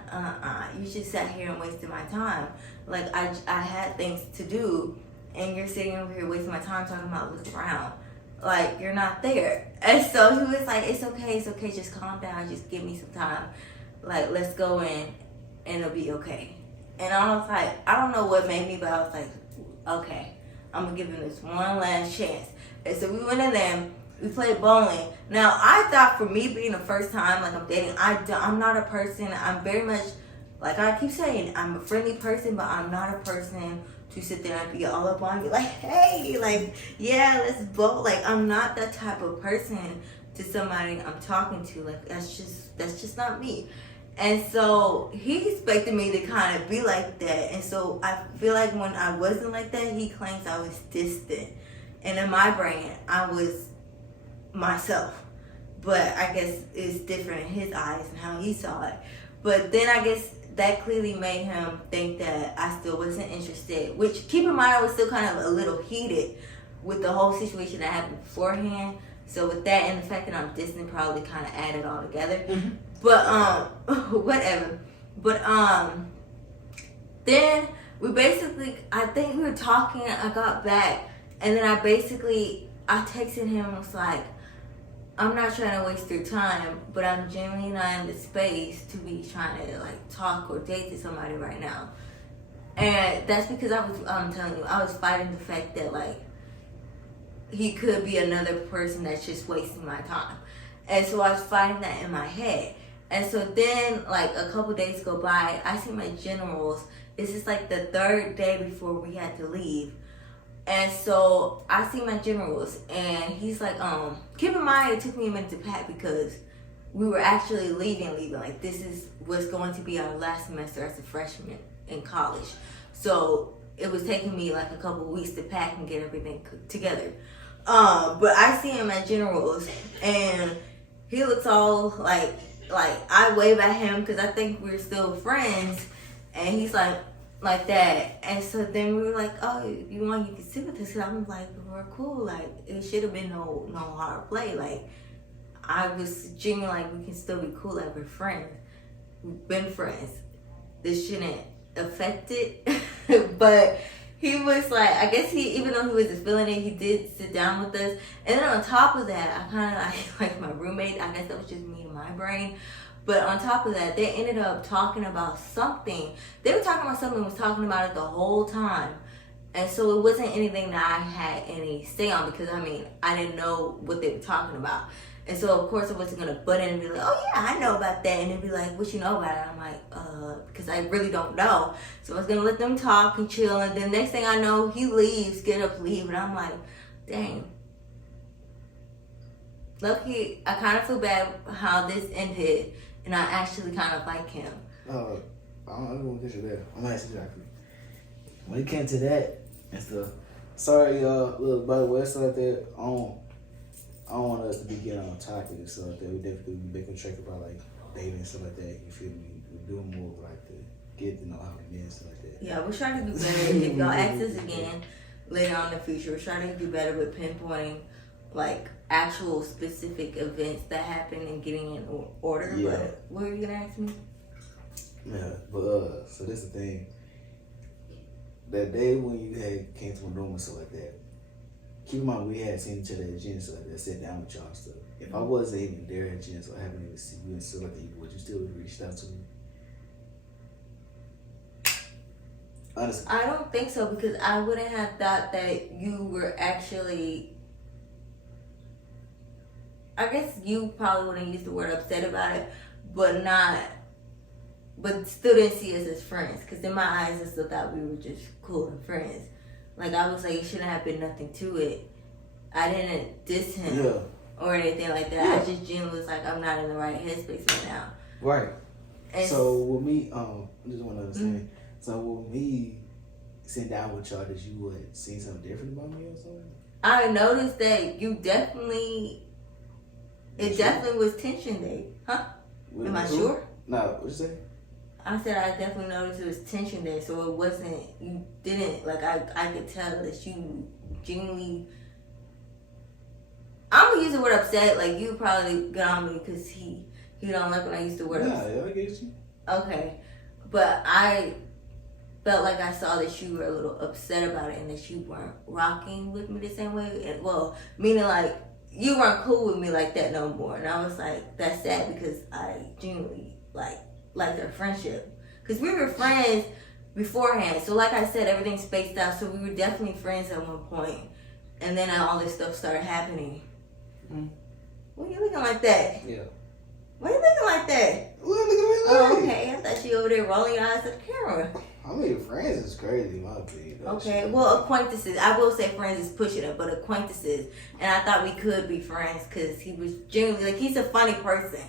you just sat here and wasted my time. Like, I had things to do, and you're sitting over here wasting my time talking about look around. Like, you're not there. And so he was like, it's okay, just calm down, just give me some time. Like, let's go in, and it'll be okay. And I was like, I don't know what made me, but I was like, okay, I'm gonna give him this one last chance. And so we went in there, we played bowling. Now, I thought for me being the first time, like, I'm dating, I'm not a person, I'm very much, like I keep saying, I'm a friendly person, but I'm not a person to sit there and be all up on you, like, hey, like, yeah, let's bowl. Like, I'm not that type of person to somebody I'm talking to. Like, that's just not me. And so he expected me to kind of be like that. And so I feel like when I wasn't like that, he claims I was distant. And in my brain, I was myself. But I guess it's different in his eyes and how he saw it. But then I guess that clearly made him think that I still wasn't interested. Which, keep in mind, I was still kind of a little heated with the whole situation that happened beforehand. So with that and the fact that I'm distant probably kind of added all together. Mm-hmm. But, whatever. But, then we basically, I think we were talking, I got back, and then I texted him and was like, I'm not trying to waste your time, but I'm genuinely not in the space to be trying to, like, talk or date to somebody right now. And that's because I'm telling you, I was fighting the fact that, like, he could be another person that's just wasting my time. And so I was fighting that in my head. And so then, like, a couple days go by, I see my generals. This is, like, the third day before we had to leave. And so I see my generals, and he's like, keep in mind, it took me a minute to pack because we were actually leaving. Like, this was going to be our last semester as a freshman in college. So it was taking me, like, a couple weeks to pack and get everything together. But I see him at generals, and he looks all like I wave at him because I think we're still friends, and he's like that. And so then we were like, oh, you can sit with us? And I'm like, we're cool. Like, it should have been no hard play. Like, I was genuinely like, we can still be cool, like we're friends. We've been friends. This shouldn't affect it. But he was like, I guess even though he was just feeling it, he did sit down with us. And then on top of that, I kind of like my roommate, I guess that was just me and my brain. But on top of that, they ended up talking about something. They were talking about something and was talking about it the whole time. And so it wasn't anything that I had any say on because, I mean, I didn't know what they were talking about. And so, of course, I wasn't going to butt in and be like, oh, yeah, I know about that. And they'd be like, what you know about it? I'm like, because I really don't know. So I was going to let them talk and chill. And then next thing I know, he leaves, get up, leave. And I'm like, dang. Lucky, I kind of feel bad how this ended. And I actually kind of like him. I don't want to get you there. I'm not exactly. When it came to that and stuff, sorry, y'all. Look, by the way, stuff like that, I don't want us to be getting on topic and stuff like that. We definitely be making a track about like dating and stuff like that. You feel me? We're doing more of like to get to know how we men and stuff like that. Yeah, we're trying to do better. If y'all ask us again later on in the future, we're trying to do better with pinpointing like actual specific events that happen and getting in order. Yeah. But what were you gonna ask me? Yeah, but so this is the thing. That day when you came to my room and stuff like that, keep in mind we had seen each other at gym and stuff like that, sat down with y'all and stuff. If I wasn't even there at gym, so I haven't even seen you and stuff like that, would you still have reached out to me? Honestly. I don't think so because I wouldn't have thought that you were actually. I guess you probably wouldn't use the word upset about it, but still didn't see us as friends. Because in my eyes, I still thought we were just cool and friends. Like, I was like, it shouldn't have been nothing to it. I didn't diss him or anything like that. Yeah. I just genuinely was like, I'm not in the right headspace right now. Right. And so with me, I just want to understand. Mm-hmm. So with me sitting down with y'all, did you would see something different about me or something? I noticed that you definitely. It definitely was tension day. Huh? Am I sure? No, what you say? I said I definitely noticed it was tension day, so it wasn't, you didn't, like, I could tell that you genuinely, I'm going to use the word upset, like, you probably got on me because he don't like when I use the word upset. Yeah, I get you. Okay, but I felt like I saw that you were a little upset about it and that you weren't rocking with me the same way, and, well, meaning, like, you weren't cool with me like that no more, and I was like, that's sad because I genuinely, like their friendship. Because we were friends beforehand. So like I said, everything spaced out. So we were definitely friends at one point. And then all this stuff started happening. Mm-hmm. Why are you looking like that? Yeah. Why are you looking like that? Oh, okay. I thought you over there rolling your eyes at the camera. I mean, friends is crazy, my opinion. Okay, well, acquaintances. I will say friends is pushing it, but acquaintances. And I thought we could be friends because he was genuinely, like, he's a funny person.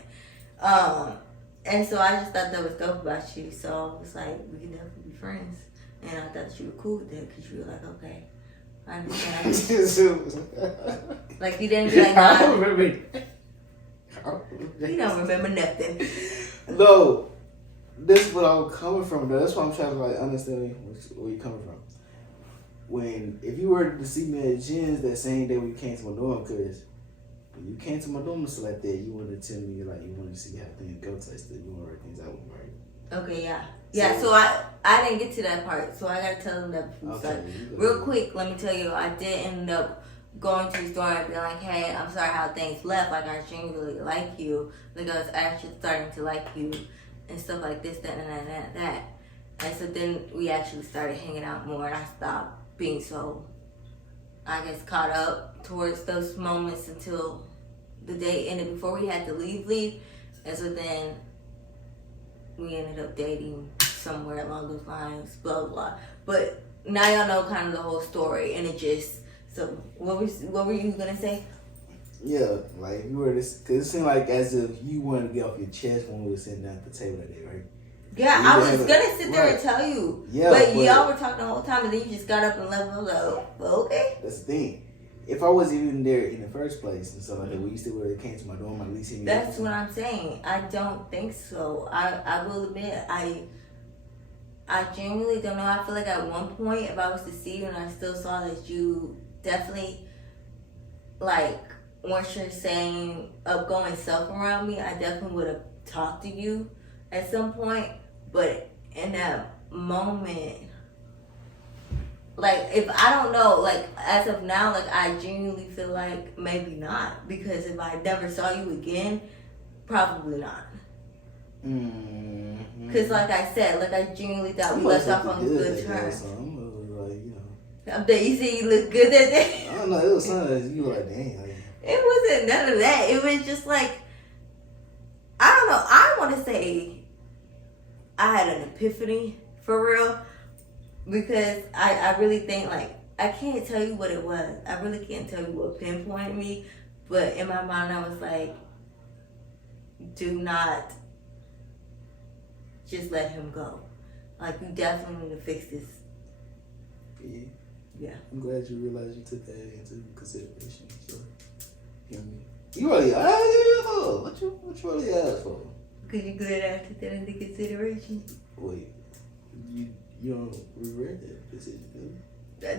And so I just thought that was dope about you. So I was like, we can definitely be friends. And I thought that you were cool with that because you were like, okay, I understand. Like, you didn't be like, I don't remember. You don't remember nothing. No, this is what I'm coming from, though. That's why I'm trying to, like, understand where you're coming from. If you were to see me at Jen's that same day when you came to my dorm, because when you came to my dorm and stuff like that, you wanted to tell me, like, you wanted to see how things go type stuff. You want to work things out with me, right? Okay, yeah. Yeah, so I didn't get to that part, so I got to tell them that before. Okay, so, real quick, let me tell you, I did end up going to his door and being like, hey, I'm sorry how things left. Like, I genuinely like you. Like, I was actually starting to like you and stuff like this, that, and that. And so then we actually started hanging out more, and I stopped being so, I guess, caught up towards those moments until the day ended before we had to leave. And so then we ended up dating somewhere along those lines, blah, blah, blah. But now y'all know kind of the whole story, and it just, so what were you going to say? Yeah, like, if you were to, because it seemed like as if you wanted to get off your chest when we were sitting down at the table that day, right? Yeah, I was going to sit there and tell you. Yeah, but y'all were talking the whole time, and then you just got up and left. I was like, well, okay. That's the thing. If I wasn't even there in the first place and stuff like that, when you still would have came to my dorm, at least hit me. That's what I'm saying. I don't think so. I will admit, I genuinely don't know. I feel like at one point, if I was to see you and I still saw that you definitely, like, once you're saying going self around me, I definitely would have talked to you at some point. But in that moment, like if I don't know, like as of now, like I genuinely feel like maybe not, because if I never saw you again, probably not. Because like I said, like I genuinely thought we left off on good terms. You see, you look good that day. I don't know. It was something you were like, dang. Like, it wasn't none of that. It was just like, I don't know. I want to say I had an epiphany for real, because I really think, like, I can't tell you what it was. I really can't tell you what pinpointed me, but in my mind I was like, do not just let him go. Like, you definitely need to fix this. Yeah. Yeah. I'm glad you realized you took that into consideration. So, you really asked for? What you really asked for? Because you glad I took that into consideration? Wait, you don't regret that decision, do you?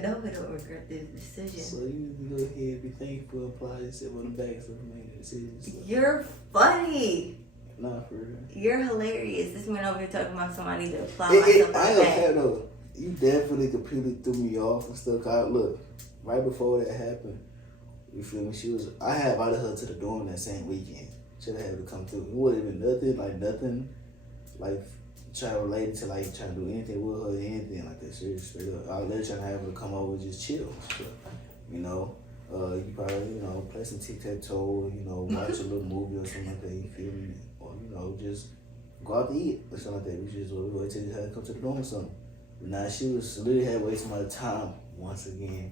No, I don't regret this decision. So you need to go ahead and be thankful, apply yourself on the back for making the decision. So. You're funny. Nah, for real. You're hilarious. This man over here talking about somebody to apply myself on the I back. don't care though. You definitely completely threw me off and stuff. Look, right before that happened, you feel me? I had invited her to the dorm that same weekend. Should have had her to come through. It wasn't even nothing, like trying to relate to, like trying to do anything with her, anything like that. Seriously, straight up. I was literally trying to have her to come over and just chill. You know, you probably play some tic-tac-toe, watch a little movie or something like that. You feel me? Or just go out to eat or something like that. We just wait till you had to come to the dorm or something. But now she was literally had wasted my time once again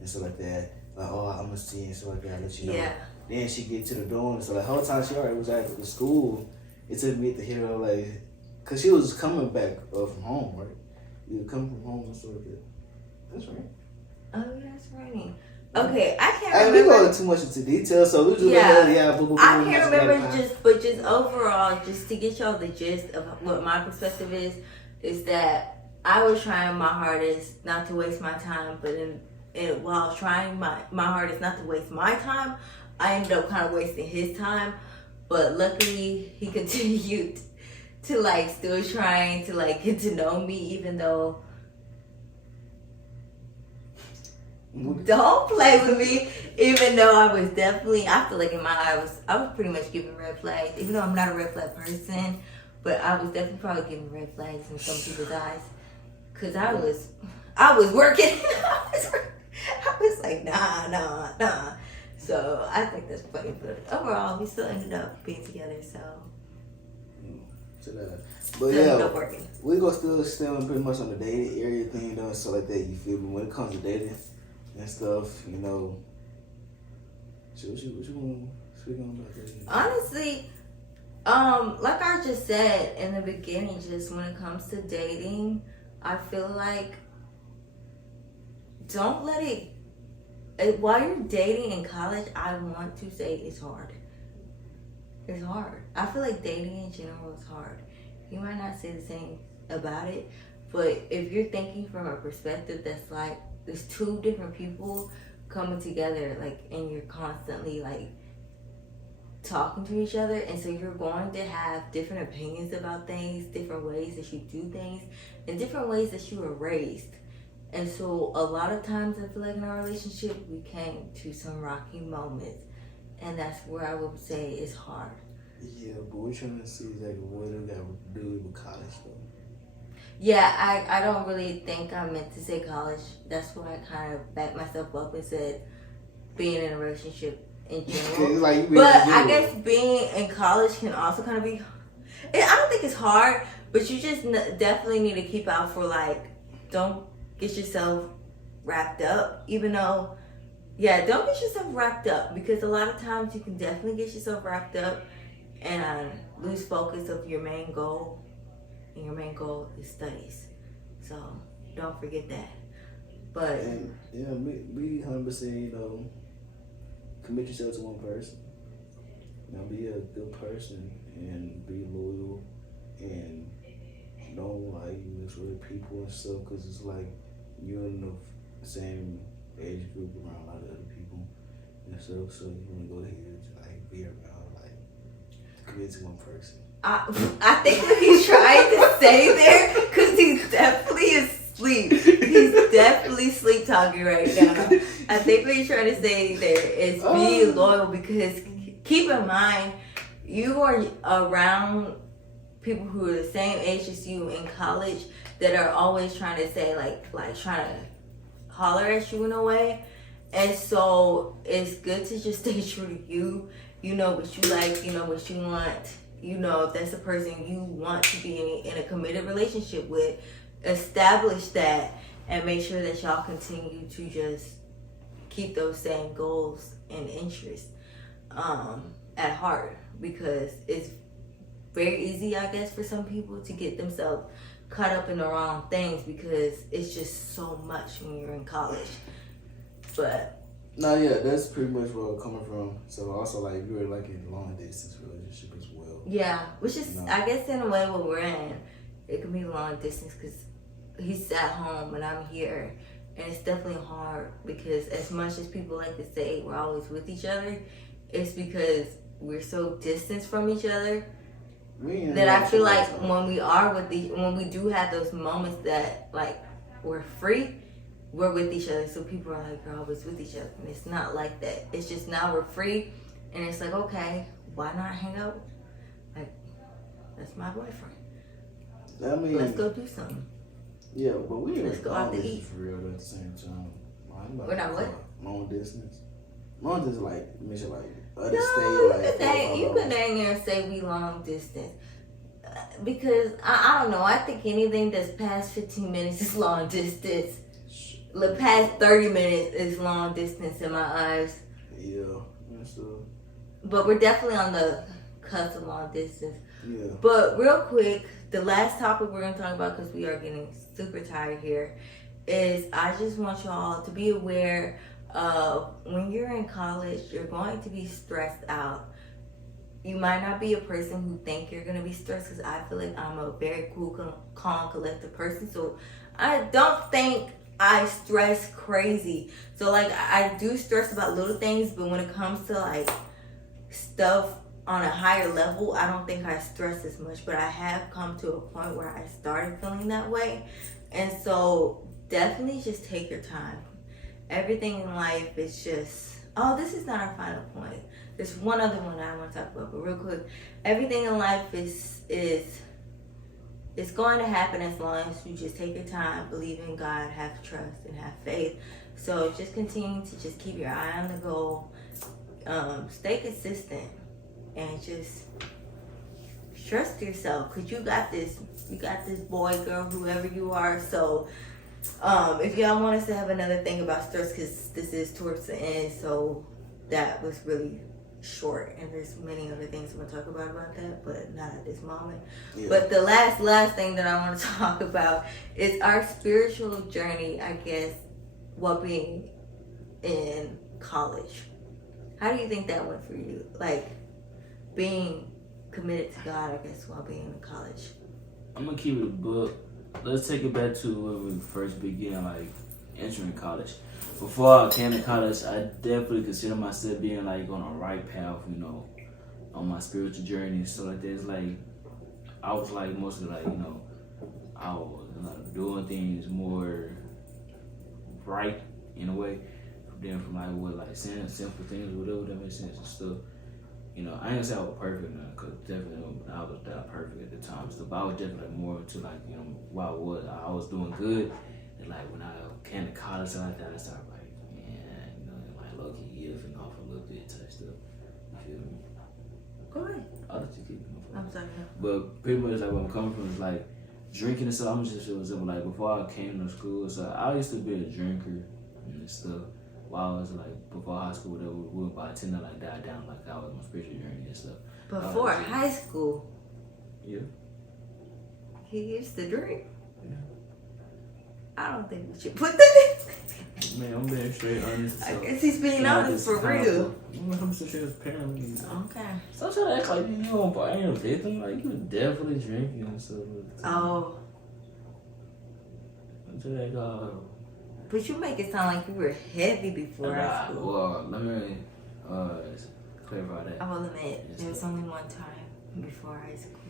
and stuff like that. Like, oh, I'm gonna see you and stuff like that. I'll let you know. Yeah. Then she get to the dorm, so like the whole time she already was at the school. It took me to hear her like, cause she was coming back from home, right? You were coming from home and stuff like that. That's right. Oh, that's right. Okay, I can't I remember. we go too much into detail, so we just I can't remember but just overall, just to get y'all the gist of what my perspective is that I was trying my hardest not to waste my time, but while trying my hardest not to waste my time, I ended up kind of wasting his time. But luckily, he continued to like still trying to like get to know me, even though. Don't play with me, even though I was definitely, I feel like in my eye, I was pretty much giving red flags, even though I'm not a red flag person, but I was definitely probably giving red flags in some people's eyes, because I was working, I was like, nah, so I think that's funny, but overall, we still ended up being together, so. But yeah, we're gonna still stay on pretty much on the dating area thing though, and stuff like that, you feel me? When it comes to dating and stuff, so what you want to speak on about that? Honestly, like I just said in the beginning, just when it comes to dating, I feel like don't let it, while you're dating in college, I want to say it's hard. It's hard. I feel like dating in general is hard. You might not say the same about it, but if you're thinking from a perspective that's like, there's two different people coming together, like, and you're constantly like talking to each other, and so you're going to have different opinions about things, different ways that you do things, and different ways that you were raised. And so a lot of times I feel like in our relationship we came to some rocky moments, and that's where I would say it's hard. Yeah, but we're trying to see exactly what it got to do with college though. Yeah, I don't really think I meant to say college. That's why I kind of backed myself up and said being in a relationship in general. But I guess being in college can also kind of be, I don't think it's hard, but you just definitely need to keep out for like, don't get yourself wrapped up, even though, don't get yourself wrapped up, because a lot of times you can definitely get yourself wrapped up and lose focus of your main goal. And your main goal is studies, so don't forget that. But be 100%, commit yourself to one person. Be a good person and be loyal, and don't like mix with people and stuff, because it's like you're in the same age group around a lot of other people, And so you want to go ahead and like be around, like commit to one person. I think what he's trying to say there, because he's definitely asleep. He's definitely sleep talking right now. I think what he's trying to say there is be loyal, because keep in mind, you are around people who are the same age as you in college that are always trying to say like trying to holler at you in a way. And so it's good to just stay true to you. You know what you like, you know what you want. You know, if that's a person you want to be in a committed relationship with, establish that and make sure that y'all continue to just keep those same goals and interests at heart, because it's very easy, I guess, for some people to get themselves caught up in the wrong things because it's just so much when you're in college. But no, yeah, that's pretty much where I'm coming from. So also, like, you're like in a long distance relationship as well. Yeah, which is, I guess, in a way what we're in, it can be long distance because he's at home and I'm here, and it's definitely hard because as much as people like to say we're always with each other, it's because we're so distant from each other that I feel like when we are when we do have those moments that like we're free, we're with each other. So people are like, we're always with each other, and it's not like that. It's just now we're free, and it's like, okay, why not hang out? Like, that's my boyfriend. I mean, let's go do something. Yeah, but we ain't let's go out to eat for real at the same time. We're not what? Long distance. Long distance, like mission, like other state. You can dang near say we long distance. Because I don't know. I think anything that's past 15 minutes is long distance. The past 30 minutes is long distance in my eyes. Yeah, that's true. But we're definitely on the cusp of long distance. Yeah. But real quick, the last topic we're going to talk about, because we are getting super tired here, is I just want y'all to be aware of when you're in college, you're going to be stressed out. You might not be a person who think you're going to be stressed, because I feel like I'm a very cool, calm, collected person. So I don't think I stress crazy. So like I do stress about little things, but when it comes to like stuff on a higher level, I don't think I stress as much. But I have come to a point where I started feeling that way. And so definitely just take your time. Everything in life is just, this is not our final point. There's one other one that I want to talk about, but real quick, everything in life is it's going to happen as long as you just take your time, believe in God, have trust, and have faith. So just continue to just keep your eye on the goal, stay consistent, and just trust yourself, because you got this. You got this, boy, girl, whoever you are. So if y'all want us to have another thing about stress, because this is towards the end, so that was really short, and there's many other things I'm going to talk about that, but not at this moment. Yeah. But the last thing that I want to talk about is our spiritual journey, I guess, while being in college. How do you think that went for you? Like, being committed to God, I guess, while being in college. I'm going to keep it a book. Let's take it back to when we first began, like, entering college. Before I came to college, I definitely consider myself being like on a right path, you know, on my spiritual journey and stuff like that. It's like, I was like mostly like, you know, I was like doing things more right in a way. Then from like what, like saying simple things or whatever that makes sense and stuff. You know, I ain't gonna say I was perfect now, because definitely I was that perfect at the time. So, but I was definitely more to like, you know, what I was doing good. And like when I came to college like that, I started like, man, you know, like low key giving off a little bit type stuff. You feel me? Go ahead. I'll let you keep it. I'm sorry. But pretty much like where I'm coming from is like drinking and stuff. I'm just feeling simple. Like before I came to school, so I used to be a drinker and stuff. While I was like before high school, whatever, but I tend to like die down like I was my spiritual journey and stuff. Before high school. Yeah. He used to drink. Yeah. I don't think we should put that in. Man, I'm being straight honest. So I guess he's being honest for real. I'm so transparent. Okay. So trying to act like you don't buy a victim, like you definitely drinking and stuff. Oh. Until that But you make it sound like you were heavy before high school. Well, let me clarify that. I will admit, Yes, there was sir. only one time before high school.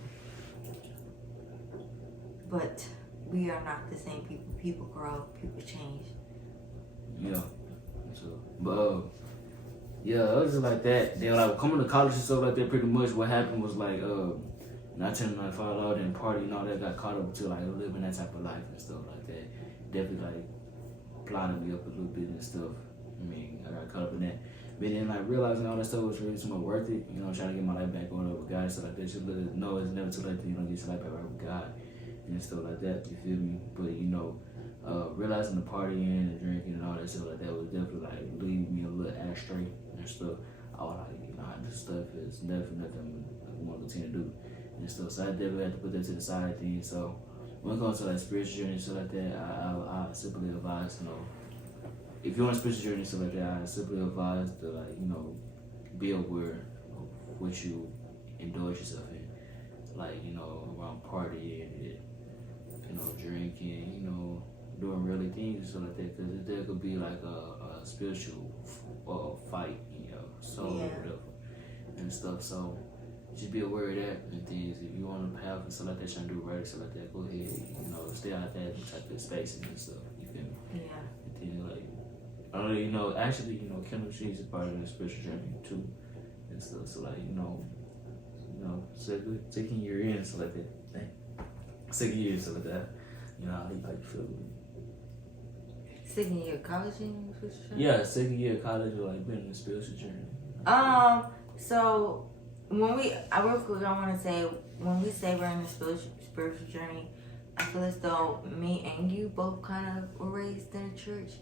But we are not the same people. People grow, people change. Yeah. So, but yeah, it was just like that. Then like coming to college and stuff like that. Pretty much what happened was like not trying to like fall out and party and all that. Got caught up to like living that type of life and stuff like that. Definitely like blinded me up a little bit and stuff. I mean, I got caught up in that. But then like realizing all that stuff was really too much worth it. You know, trying to get my life back on up with God and stuff like that. Just know it's never too late to, you know, get your life back right with God and stuff like that. You feel me? But you know, realizing the partying and drinking and all that stuff like that was definitely like leading me a little astray and stuff. I was like, you know, this stuff is definitely nothing I want to continue to do and stuff. So I definitely had to put that to the side thing. So when it comes to like spiritual journey and stuff like that, I simply advise, you know, if you're on a spiritual journey and stuff like that, I simply advise to like, you know, be aware of what you indulge yourself in. Like, you know, around partying and, you know, drinking, you know, doing really things and stuff like that. Because there could be like a spiritual fight in your soul or whatever and stuff. So just be aware of that and things. If you want to have and stuff like that, trying to do right and stuff like that, go ahead, you know, stay out that type of spaces and stuff. You feel me? Yeah. And then like, you know, actually, you know, chemistry is a part of the spiritual journey too and stuff. So like, you know, second year in and stuff like that. Second year and stuff like that. You know, how you feel? Second year of college in spiritual journey? Yeah, second year of college, or like been in the spiritual journey. So when we, real quick, I want to say, when we say we're in the spiritual journey, I feel as though me and you both kind of were raised in a church.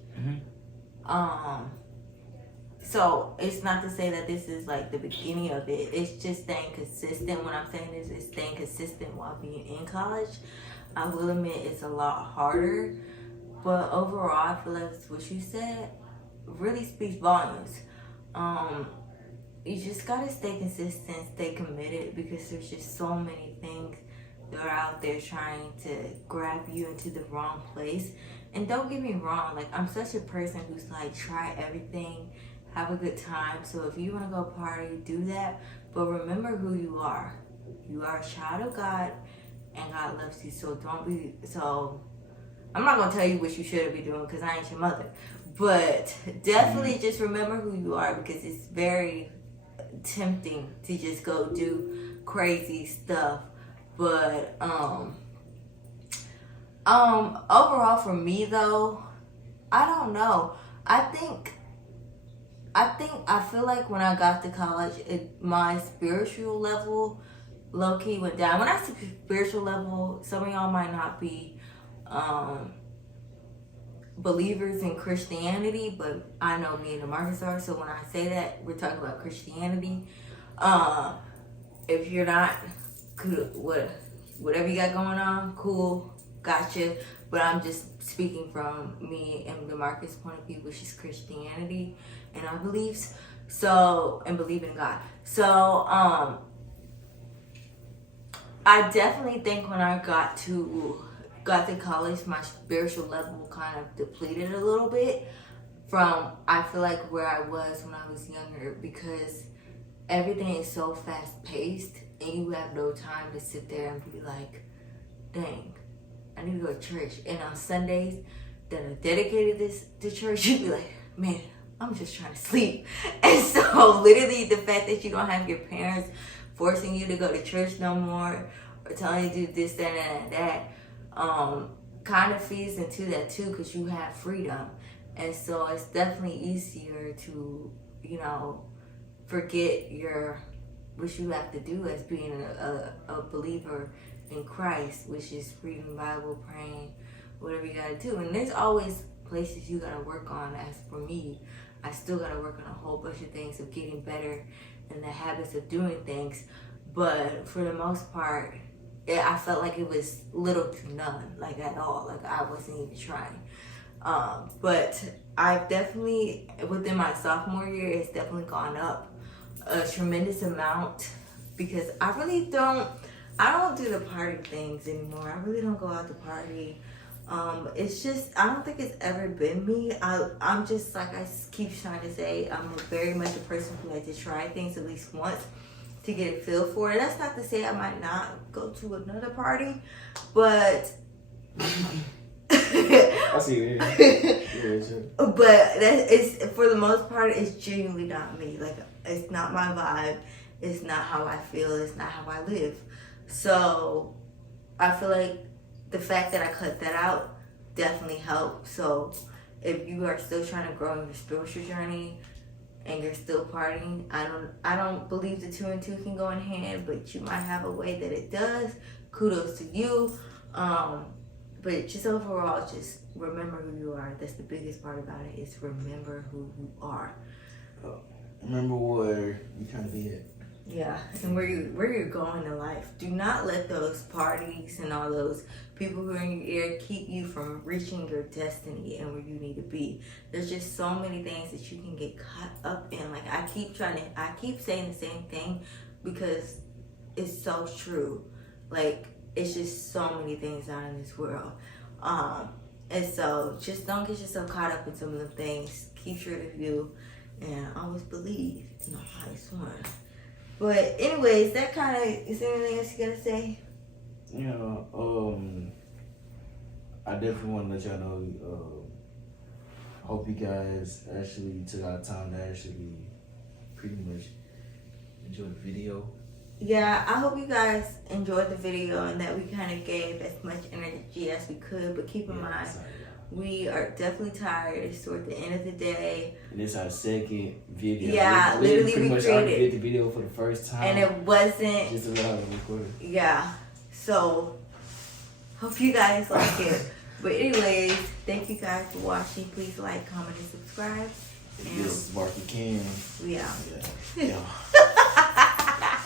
So it's not to say that this is like the beginning of it. It's just staying consistent. What I'm saying is staying consistent while being in college. I will admit it's a lot harder, but overall, I feel like what you said really speaks volumes. You just gotta stay consistent, stay committed, because there's just so many things that are out there trying to grab you into the wrong place. And don't get me wrong, like, I'm such a person who's like, try everything, have a good time. So if you want to go party, do that, but remember who you are. You are a child of God, and God loves you. So I'm not gonna tell you what you should be doing, because I ain't your mother, but definitely just remember who you are, because it's very tempting to just go do crazy stuff. But overall for me though, I don't know. I feel like when I got to college, my spiritual level low-key went down. When I say spiritual level, some of y'all might not be believers in Christianity, but I know me and DeMarcus are. So when I say that, we're talking about Christianity. If you're not, whatever you got going on, cool, gotcha. But I'm just speaking from me and DeMarcus' point of view, which is Christianity and our beliefs. So, and believe in God. So, I definitely think when I got to college, my spiritual level kind of depleted a little bit from, I feel like, where I was when I was younger, because everything is so fast paced and you have no time to sit there and be like, dang, I need to go to church. And on Sundays that are dedicated to church, you'd be like, man, I'm just trying to sleep. And so literally the fact that you don't have your parents forcing you to go to church no more, or telling you to do this, that, and that, kind of feeds into that too, because you have freedom. And so it's definitely easier to, you know, forget what you have to do as being a believer in Christ, which is reading the Bible, praying, whatever you gotta do. And there's always places you gotta work on. As for me, I still gotta work on a whole bunch of things of getting better in the habits of doing things. But for the most part, I felt like it was little to none, like at all. Like I wasn't even trying. But I've definitely, within my sophomore year, it's definitely gone up a tremendous amount, because I don't do the party things anymore. I really don't go out to party. It's just, I don't think it's ever been me. I'm just, like I keep trying to say, I'm very much a person who likes to try things at least once to get a feel for it. That's not to say I might not go to another party, but I see it. Yeah, sure. but that is, for the most part, it's genuinely not me. Like, it's not my vibe. It's not how I feel. It's not how I live. So I feel like the fact that I cut that out definitely helped. So if you are still trying to grow in your spiritual journey and you're still partying, I don't believe the 2 and 2 can go in hand, but you might have a way that it does. Kudos to you. But just overall, just remember who you are. That's the biggest part about it, is remember who you are. Remember where you trying to be at. Yeah, and where you're going in life. Do not let those parties and all those people who are in your ear keep you from reaching your destiny and where you need to be. There's just so many things that you can get caught up in. Like, I keep saying the same thing because it's so true. Like, it's just so many things out in this world. And so just don't get yourself caught up in some of the things. Keep true to you and always believe in the highest one. But anyways, that kind of, is there anything else you gotta say? I definitely want to let y'all know, hope you guys actually took our time to actually pretty much enjoy the video. Yeah, I hope you guys enjoyed the video and that we kind of gave as much energy as we could. But keep in mind, we are definitely tired. It's toward the end of the day. And it's our second video. Yeah, we literally pretty we much created did the video for the first time. And it wasn't just allowed to record it. Yeah. So hope you guys like it. But anyways, thank you guys for watching. Please like, comment, and subscribe. And this is Mark and Ken. We out. Yeah.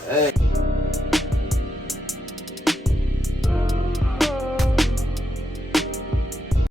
Hey.